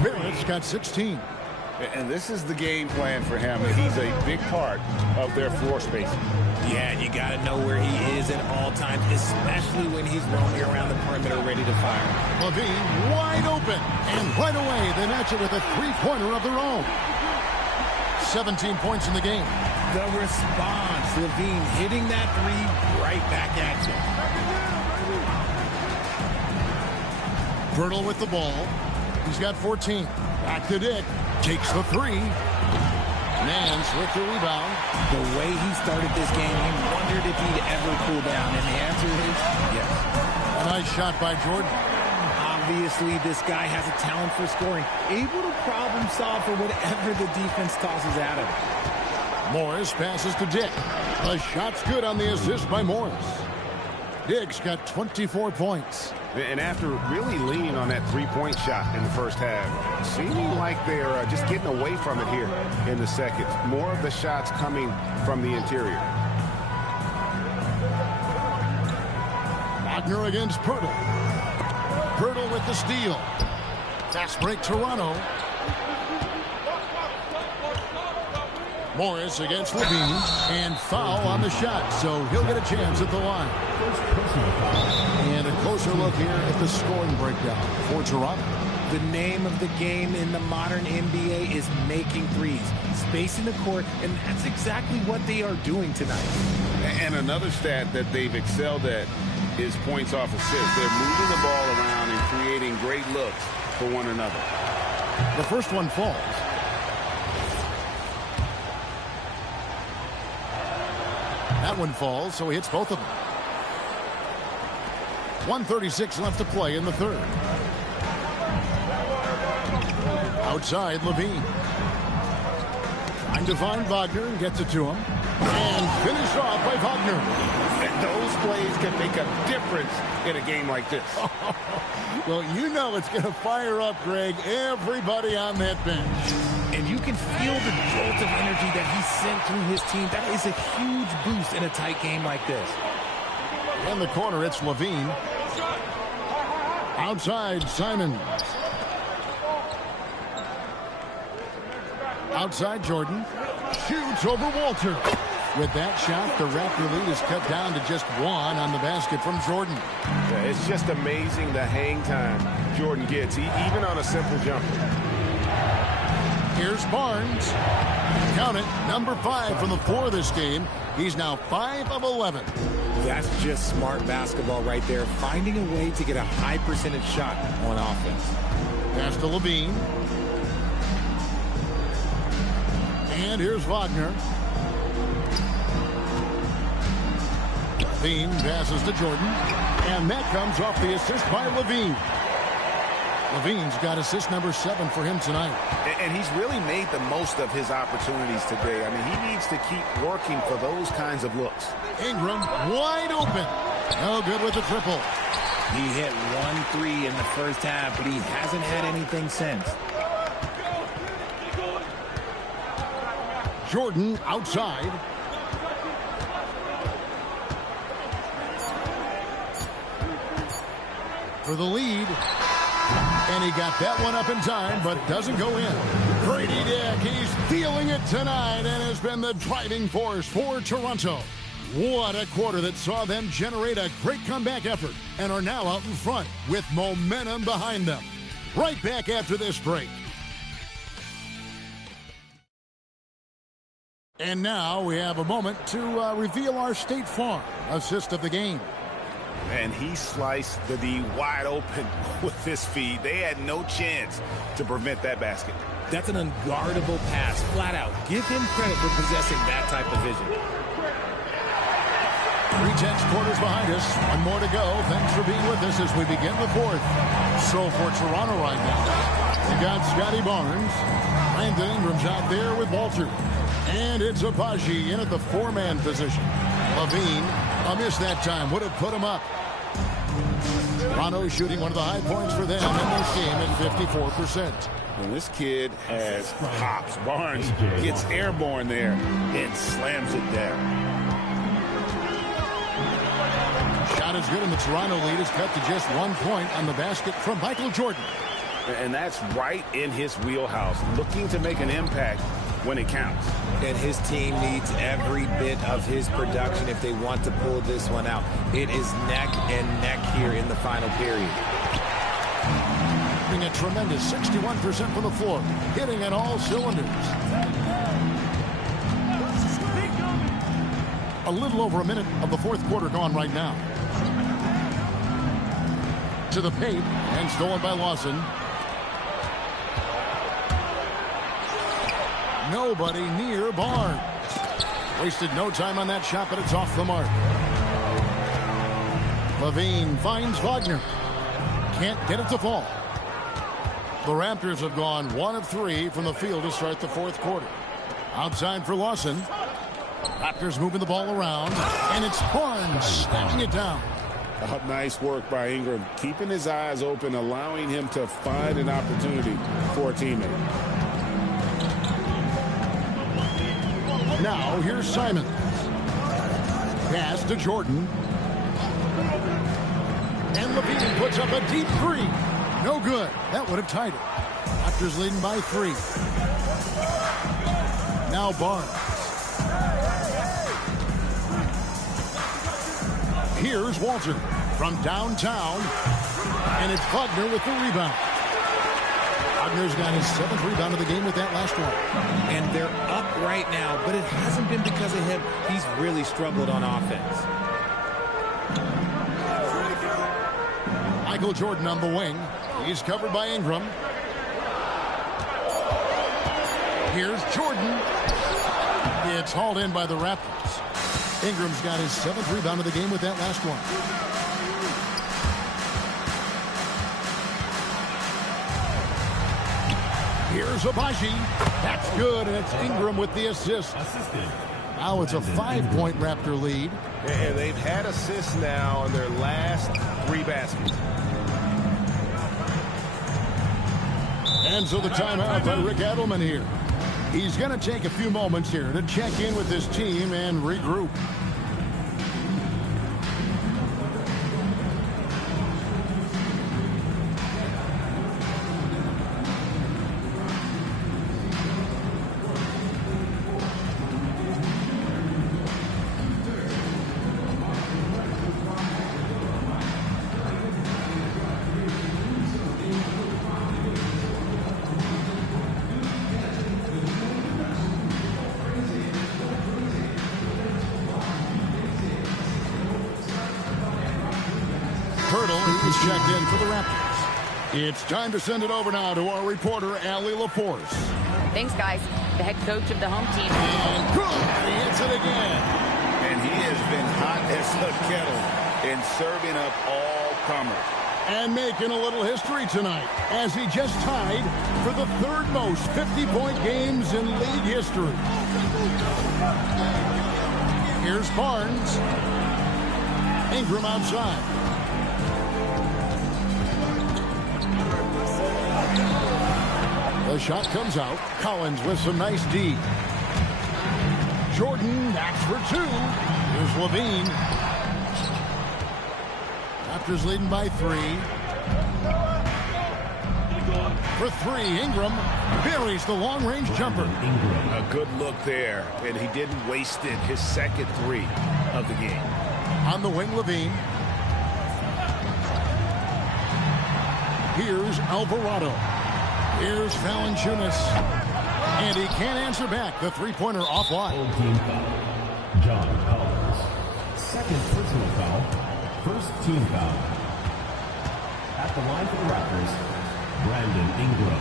Barrett's got 16. And this is the game plan for him. He's a big part of their floor spacing. Yeah, and you got to know where he is at all times, especially when he's roaming around the perimeter ready to fire. LaVine wide open. And right away, they match it with a 3-pointer of their own. 17 points in the game. The response, LaVine hitting that 3 right back at you. Poeltl with the ball. He's got 14. Back to Dick. Takes the 3. Nance with the rebound. The way he started this game, he wondered if he'd ever cool down. And the answer is yes. A nice shot by Jordan. Obviously, this guy has a talent for scoring. Able to problem solve for whatever the defense tosses at him. Morris passes to Dick. The shot's good on the assist by Morris. Dick's got 24 points. And after really leaning on that three-point shot in the first half, seeming like they're just getting away from it here in the second. More of the shots coming from the interior. Wagner against Pirtle. Pirtle with the steal. Fast break Toronto. Morris against Levine, and foul on the shot, so he'll get a chance at the line. And a closer look here at the scoring breakdown for Toronto. The name of the game in the modern NBA is making threes, spacing the court, and that's exactly what they are doing tonight. And another stat that they've excelled at is points off assists. They're moving the ball around and creating great looks for one another. The first one falls. That one falls, so he hits both of them. 1:36 left to play in the third. Outside, Levine. Trying to find Wagner and gets it to him. And finished off by Wagner. And those plays can make a difference in a game like this. Well, you know it's going to fire up, Greg, everybody on that bench. And you can feel the jolt of energy that he sent through his team. That is a huge boost in a tight game like this. In the corner, it's Levine. Outside, Simons. Outside, Jordan. Shoots over Walter. With that shot, the Raptor lead is cut down to just one on the basket from Jordan. Yeah, it's just amazing the hang time Jordan gets, even on a simple jumper. Here's Barnes. Count it, number 5 from the floor this game. He's now 5 of 11. That's just smart basketball right there, finding a way to get a high percentage shot on offense. Pass to Levine. And here's Wagner. Levine passes to Jordan. And that comes off the assist by Levine. Levine's got assist number 7 for him tonight. And he's really made the most of his opportunities today. I mean, he needs to keep working for those kinds of looks. Ingram wide open. No good with the triple. He hit 1 3 in the first half, but he hasn't had anything since. Jordan outside. For the lead. And he got that one up in time, but doesn't go in. Grady Dick, he's feeling it tonight and has been the driving force for Toronto. What a quarter that saw them generate a great comeback effort and are now out in front with momentum behind them. Right back after this break. And now we have a moment to reveal our State Farm assist of the game. And he sliced the D wide open with his feet. They had no chance to prevent that basket. That's an unguardable pass, flat out. Give him credit for possessing that type of vision. 3/10 quarters behind us. One more to go. Thanks for being with us as we begin the fourth. So for Toronto right now, we got Scotty Barnes. Brandon Ingram's out there with Walter. And it's Abaji in at the 4-man position. Levine, a miss that time, would have put him up. Toronto shooting one of the high points for them in this game at 54%. And this kid has hops. Barnes gets airborne there and slams it down. Shot is good, and the Toronto lead is cut to just 1 point on the basket from Michael Jordan. And that's right in his wheelhouse, looking to make an impact when it counts. And his team needs every bit of his production if they want to pull this one out. It is neck and neck here in the final period. Having a tremendous 61% from the floor, hitting on all cylinders. A little over a minute of the fourth quarter gone right now. To the paint, and stolen by Lawson. Nobody near Barnes. Wasted no time on that shot, but it's off the mark. Levine finds Wagner. Can't get it to fall. The Raptors have gone 1 of 3 from the field to start the fourth quarter. Outside for Lawson. Raptors moving the ball around, and it's Barnes slamming it down. Nice work by Ingram, keeping his eyes open, allowing him to find an opportunity for a teammate. Now here's Simon. Pass to Jordan. And Levine puts up a deep three. No good. That would have tied it. Raptors leading by 3. Now Barnes. Here's Walter from downtown. And it's Wagner with the rebound. Wagner's got his 7th rebound of the game with that last one. And they're up right now, but it hasn't been because of him. He's really struggled on offense. Michael Jordan on the wing. He's covered by Ingram. Here's Jordan. It's hauled in by the Raptors. Ingram's got his 7th rebound of the game with that last one. Here's Abaji. That's good, and it's Ingram with the assist. Now it's a 5-point Raptor lead. And they've had assists now on their last 3 baskets. And so the timeout by Rick Adelman here. He's going to take a few moments here to check in with his team and regroup. He's checked in for the Raptors. It's time to send it over now to our reporter, Allie LaForce. Thanks, guys. The head coach of the home team. And good. He hits it again. And he has been hot as a kettle in serving up all comers. And making a little history tonight as he just tied for the 3rd most 50-point games in league history. Here's Barnes. Ingram outside. The shot comes out. Collins with some nice D. Jordan, that's for 2. Here's Levine. Raptors leading by 3. For 3, Ingram buries the long-range jumper. A good look there, and he didn't waste it. His 2nd 3 of the game. On the wing, Levine. Here's Alvarado. Here's Valanciunas. And he can't answer back. The 3-pointer offline. Team foul. John Collins. 2nd personal foul. 1st team foul. At the line for the Raptors, Brandon Ingram.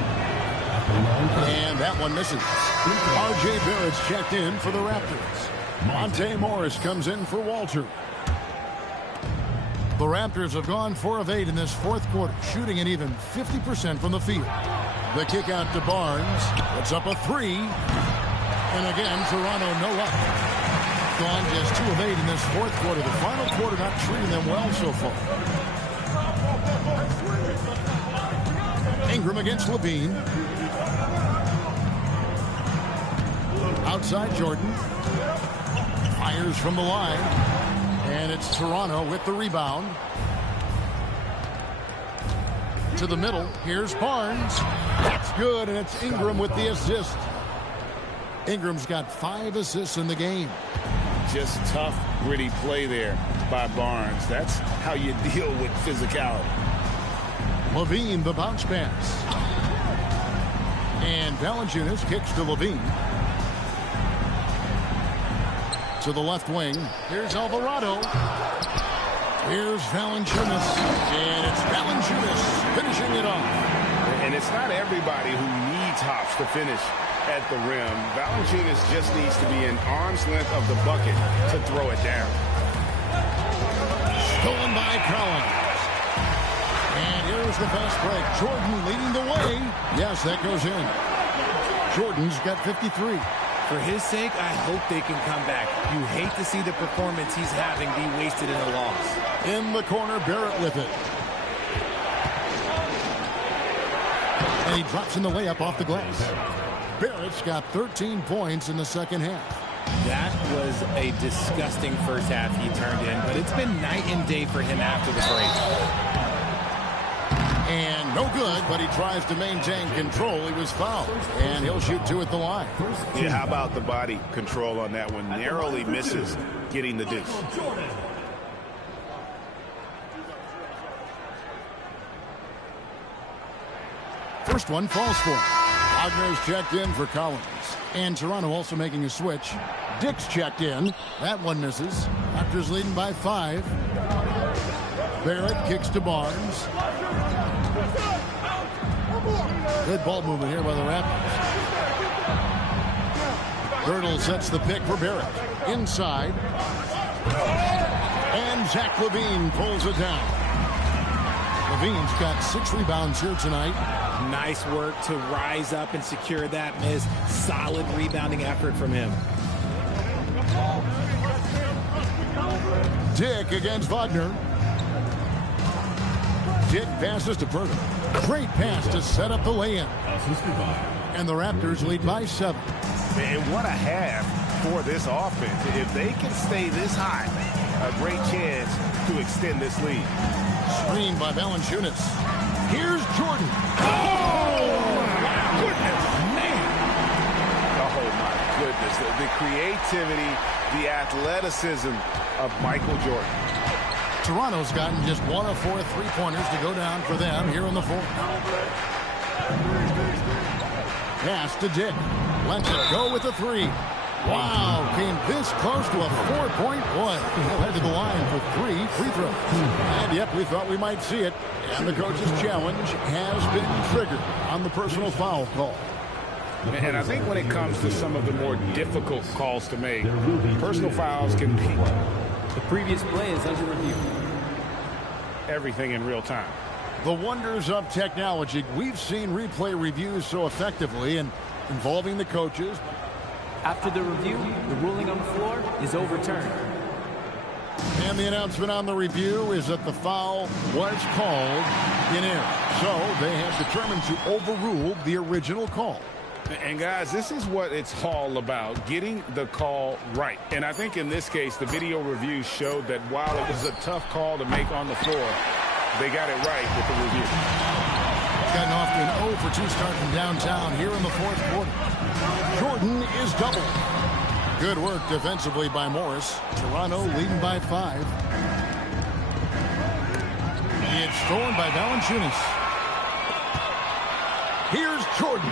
At the line for and that one misses. R.J. Barrett's checked in for the Raptors. Monte Morris comes in for Walter. The Raptors have gone 4 of 8 in this 4th quarter, shooting an even 50% from the field. The kick out to Barnes. It's up a 3. And again, Toronto no luck. Gone just 2 of 8 in this 4th quarter. The final quarter not treating them well so far. Ingram against Levine. Outside Jordan. Fires from the line. And it's Toronto with the rebound. To the middle. Here's Barnes. That's good, and it's Ingram with the assist. Ingram's got 5 assists in the game. Just tough, gritty play there by Barnes. That's how you deal with physicality. Levine, the bounce pass. And Valanciunas kicks to Levine. To the left wing. Here's Alvarado. Here's Valanciunas. And it's Valanciunas finishing it off. And it's not everybody who needs hops to finish at the rim. Valanciunas just needs to be an arm's length of the bucket to throw it down. Stolen by Collins. And here's the fast break. Jordan leading the way. Yes, that goes in. Jordan's got 53. For his sake, I hope they can come back. You hate to see the performance he's having be wasted in a loss. In the corner, Barrett with it. And he drops in the layup off the glass. Barrett's got 13 points in the second half. That was a disgusting first half he turned in, but it's been night and day for him after the break. And no good, but he tries to maintain control. He was fouled, and he'll shoot 2 at the line. Yeah, how about the body control on that one? Narrowly misses getting the deuce. First one falls for him. Wagner's checked in for Collins. And Toronto also making a switch. Dick's checked in. That one misses. Raptors leading by 5. Barrett kicks to Barnes. Good ball movement here by the Raptors. Girdle sets the pick for Barrett. Inside. And Zach LaVine pulls it down. LaVine's got 6 rebounds here tonight. Nice work to rise up and secure that miss. Solid rebounding effort from him. Dick against Wagner. Dick passes to Burton. Great pass to set up the lay-in. And the Raptors lead by 7. And what a half for this offense. If they can stay this high, a great chance to extend this lead. Screen by Valanciunas. Here's Jordan. Oh, my goodness, man. Oh, my goodness. The creativity, the athleticism of Michael Jordan. Toronto's gotten just 1 of 4 3-pointers to go down for them here in the 4th. Pass to Dick. Lets it go with a 3. Wow, came this close to a 4-point play. He'll head to the line for 3 free throws. And yep, we thought we might see it. And the coach's challenge has been triggered on the personal foul call. And I think when it comes to some of the more difficult calls to make, personal fouls can be the previous play is under review. Everything in real time. The wonders of technology. We've seen replay reviews so effectively and involving the coaches. After the review, the ruling on the floor is overturned. And the announcement on the review is that the foul was called in error. So they have determined to overrule the original call. And guys, this is what it's all about, getting the call right. And I think in this case, the video review showed that while it was a tough call to make on the floor, they got it right with the review. Gotten off to an 0 for 2 start from downtown here in the 4th quarter. Jordan is doubled. Good work defensively by Morris. Toronto leading by 5. It's stolen by Valanciunas. Here's Jordan.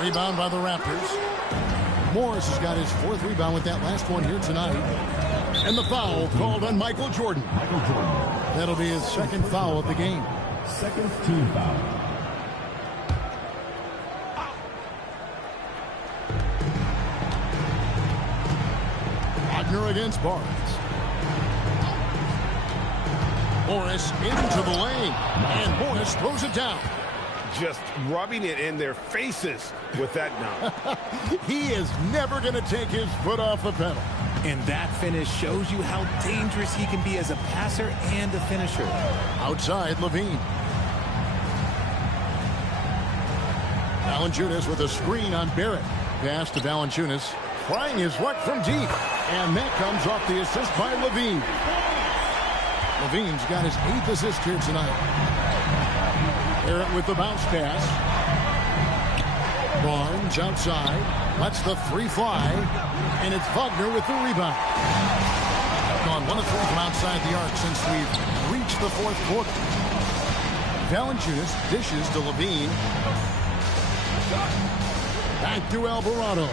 Rebound by the Raptors. Morris has got his 4th rebound with that last one here tonight. And the foul called on Michael Jordan. That'll be his 2nd foul of the game. 2nd team foul. Wagner against Barnes. Morris into the lane. And Morris throws it down. Just rubbing it in their faces with that dunk. He is never going to take his foot off the pedal. And that finish shows you how dangerous he can be as a passer and a finisher. Outside, LaVine. Valanciunas with a screen on Barrett. Pass to Valanciunas. Trying his luck from deep. And that comes off the assist by LaVine. LaVine's got his 8th assist here tonight. Barrett with the bounce pass. Barnes outside. Lets the 3 fly. And it's Wagner with the rebound. Gone 1 of 3 from outside the arc since we've reached the 4th quarter. Valanciunas dishes to LaVine. Back to Alvarado.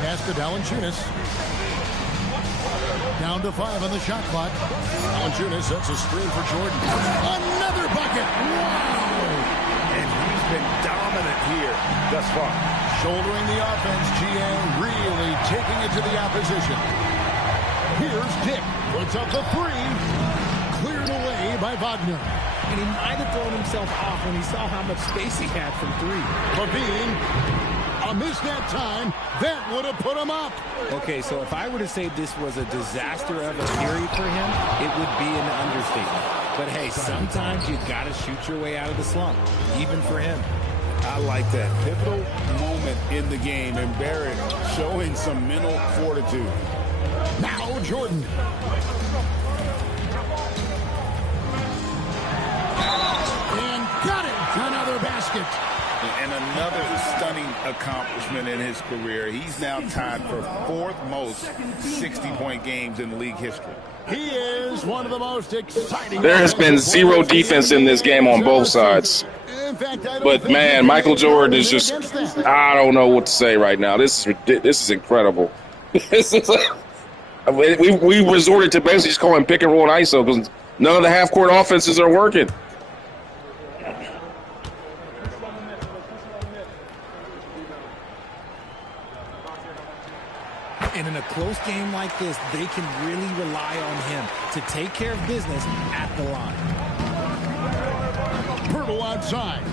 Pass to Valanciunas. Down to 5 on the shot clock. Valanciunas sets a screen for Jordan. Another bucket! Wow! And he's been dominant here thus far. Shouldering the offense, GA really taking it to the opposition. Here's Dick. Puts up the 3. Cleared away by Wagner. And he might have thrown himself off when he saw how much space he had from 3. LaVine missed that time. That would have put him up. Okay, so if I were to say this was a disaster of a period for him, it would be an understatement. But hey, sometimes you got to shoot your way out of the slump, even for him. I like that pivotal moment in the game, and Barrett showing some mental fortitude. Now Jordan. And got it. Another basket. And another stunning accomplishment in his career. He's now tied for 4th most 60-point games in league history. He is one of the most exciting. There has been zero defense in this game on both sides. But, man, Michael Jordan is just, I don't know what to say right now. This is incredible. We resorted to basically just calling pick and roll and ISO because none of the half-court offenses are working. And in a close game like this, they can really rely on him to take care of business at the line. Pirtle outside.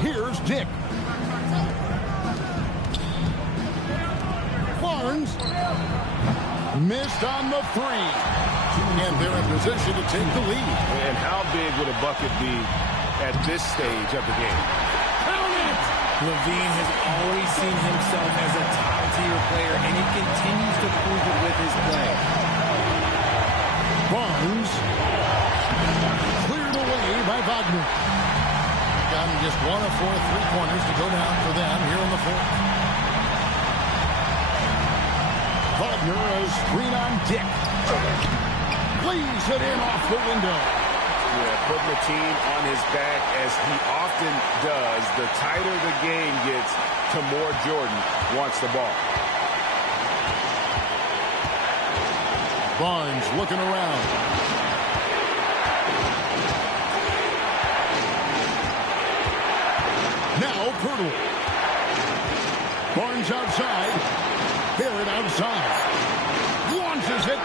Here's Dick. Barnes missed on the 3. And they're in position to take the lead. And how big would a bucket be at this stage of the game? Levine has always seen himself as a top-tier player, and he continues to prove it with his play. Barnes cleared away by Wagner. Gotten just 1 of 4 3-pointers to go down for them here in the 4th. Wagner is screen on Dick. Lays it in off the window. Yeah, putting the team on his back as he often does. The tighter the game gets, the more Jordan wants the ball. Barnes looking around. Now Pirtle. Barnes outside. Barrett outside. Launches it.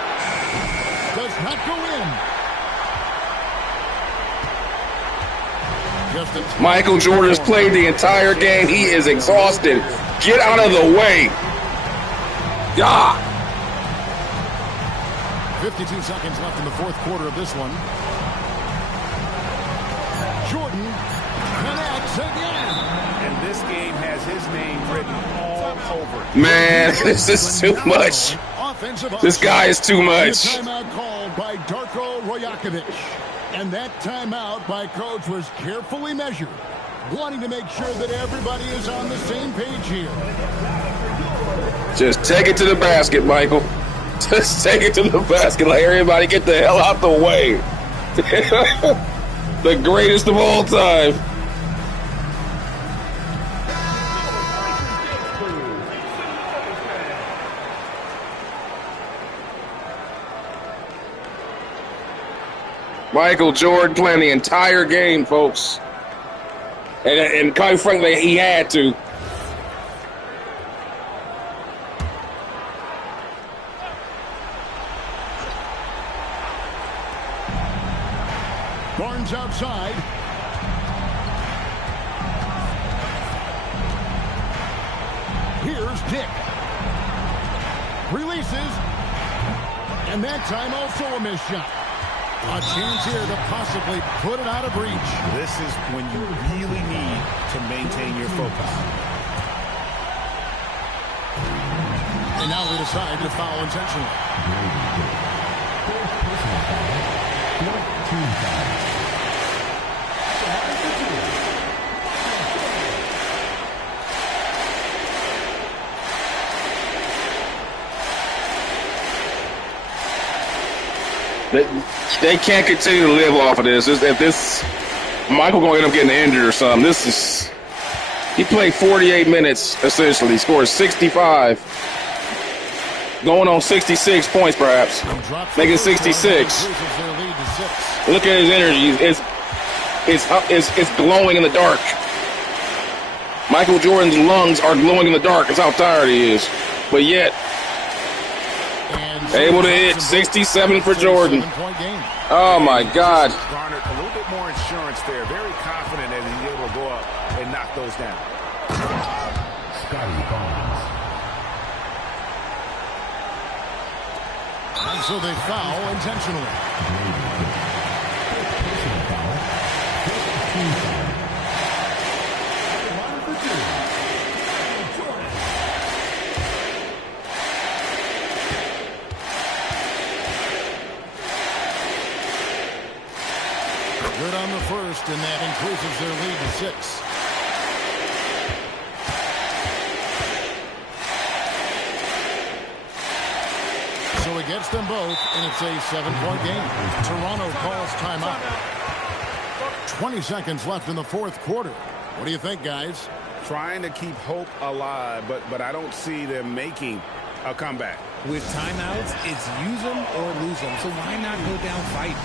Does not go in. Michael Jordan has played the entire game. He is exhausted. Get out of the way. Yeah. 52 seconds left in the 4th quarter of this one. Jordan connects again. And this game has his name written all over it. Man, this is too much. This guy is too much. Timeout called by Darko Rajakovic. And that timeout by Coach was carefully measured, wanting to make sure that everybody is on the same page here. Just take it to the basket, Michael. Just take it to the basket. Like, everybody get the hell out the way. The greatest of all time. Michael Jordan playing the entire game, folks. And quite frankly, he had to. Barnes outside. Here's Dick. Releases. And that time also a missed shot. A chance here to possibly put it out of reach. This is when you really need to maintain your focus. And now they decide to foul intentionally. They can't continue to live off of this. If this Michael gonna end up getting injured or something. He played 48 minutes essentially. He scored 65, going on 66 points perhaps, making 66. Look at his energy. It's glowing in the dark. Michael Jordan's lungs are glowing in the dark. That's how tired he is. But yet, able to hit 67 for Jordan. Oh, my God. Garnered a little bit more insurance there. Very confident that he's able to go up and knock those down. And so they foul intentionally. Good on the first, and that increases their lead to 6. So it gets them both, and it's a 7-point game. Toronto calls timeout. 20 seconds left in the fourth quarter. What do you think, guys? Trying to keep hope alive, but I don't see them making a comeback. With timeouts, it's use them or lose them. So why not go down fighting?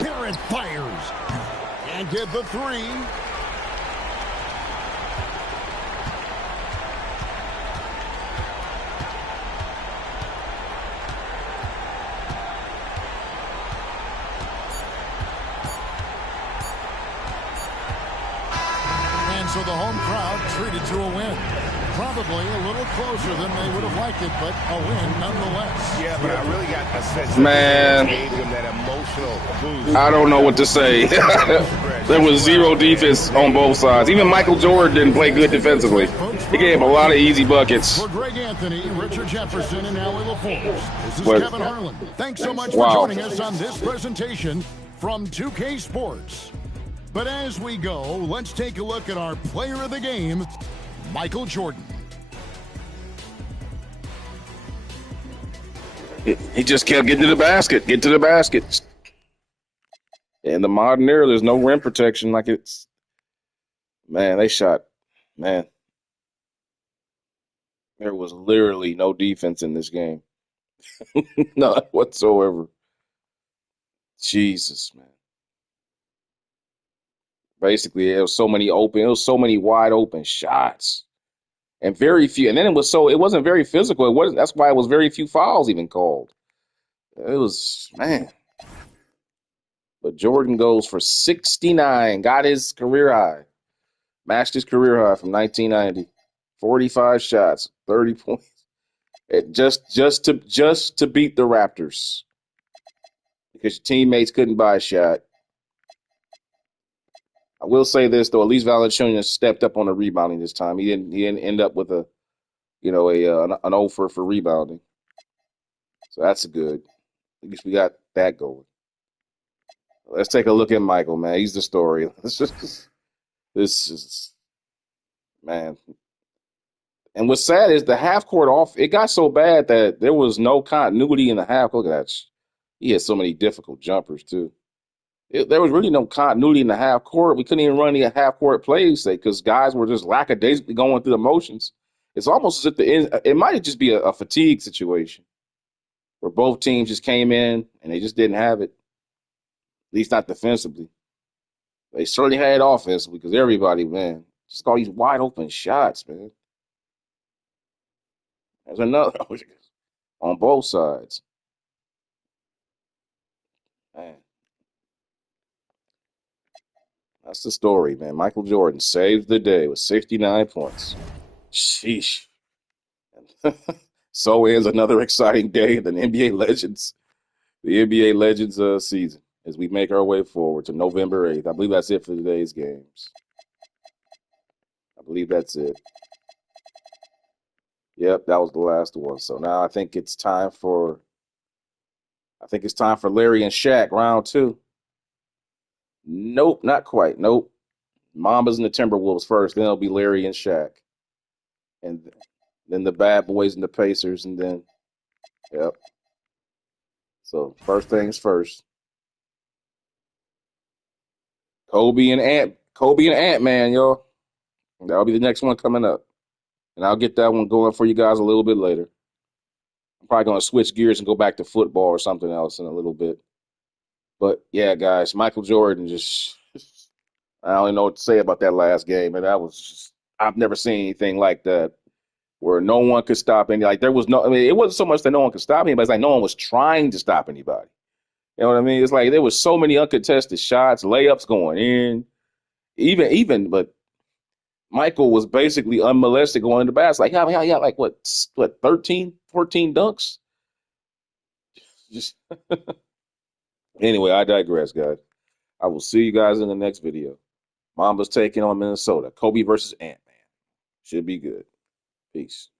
Barrett fires. Can't get the 3. And so the home crowd treated to a win. Probably a little closer than they would have liked it, but a win nonetheless. Yeah, but I really got a sense Man, that gave them that emotional boost. I don't know what to say. There was zero defense on both sides. Even Michael Jordan didn't play good defensively. He gave him a lot of easy buckets. For Greg Anthony, Richard Jefferson, and Allie LaForce, this is But- Kevin Harlan. Thanks so much for Wow. joining us on this presentation from 2K Sports. But as we go, let's take a look at our player of the game, Michael Jordan. He just kept getting to the basket, get to the basket. In the modern era, there's no rim protection like it's. Man, they shot. Man, there was literally no defense in this game. None whatsoever. Jesus, man. Basically, it was so many wide open shots. And very few, and then it wasn't very physical. That's why it was very few fouls even called. It was, man. But Jordan goes for 69, got his career high, matched his career high from 1990. 45 shots, 30 points. Just to beat the Raptors. Because your teammates couldn't buy a shot. I will say this though, at least Valanciunas stepped up on the rebounding this time. He didn't end up with an 0 for rebounding. So that's good. At least we got that going. Let's take a look at Michael, man. He's the story. This is man. And what's sad is the half court off. It got so bad that there was no continuity in the half. Look at that. He had so many difficult jumpers too. There was really no continuity in the half court. We couldn't even run any half court plays because guys were just lackadaisically going through the motions. It's almost as if it might just be a fatigue situation where both teams just came in and they just didn't have it, at least not defensively. They certainly had it offensively because everybody, man, just all these wide open shots, man. There's another on both sides. Man. That's the story, man. Michael Jordan saved the day with 69 points. Sheesh. So ends another exciting day in the NBA Legends season as we make our way forward to November 8th. I believe that's it for today's games. I believe that's it. Yep, that was the last one. So now I think it's time for Larry and Shaq round 2. Nope, not quite. Nope. Mambas and the Timberwolves first, then it'll be Larry and Shaq. And then the Bad Boys and the Pacers, and then, yep. So first things first. Kobe and Ant-Man, y'all. That'll be the next one coming up. And I'll get that one going for you guys a little bit later. I'm probably going to switch gears and go back to football or something else in a little bit. But, yeah, guys, Michael Jordan just I don't even know what to say about that last game. And that was just, I've never seen anything like that where no one could stop any. Like there was no, I mean, it wasn't so much that no one could stop anybody. It's like no one was trying to stop anybody. You know what I mean? It's like there was so many uncontested shots, layups going in, but Michael was basically unmolested going in the basket. Like, yeah, like what, 13, 14 dunks? Just anyway, I digress, guys. I will see you guys in the next video. Mamba's taking on Minnesota. Kobe versus Ant-Man. Should be good. Peace.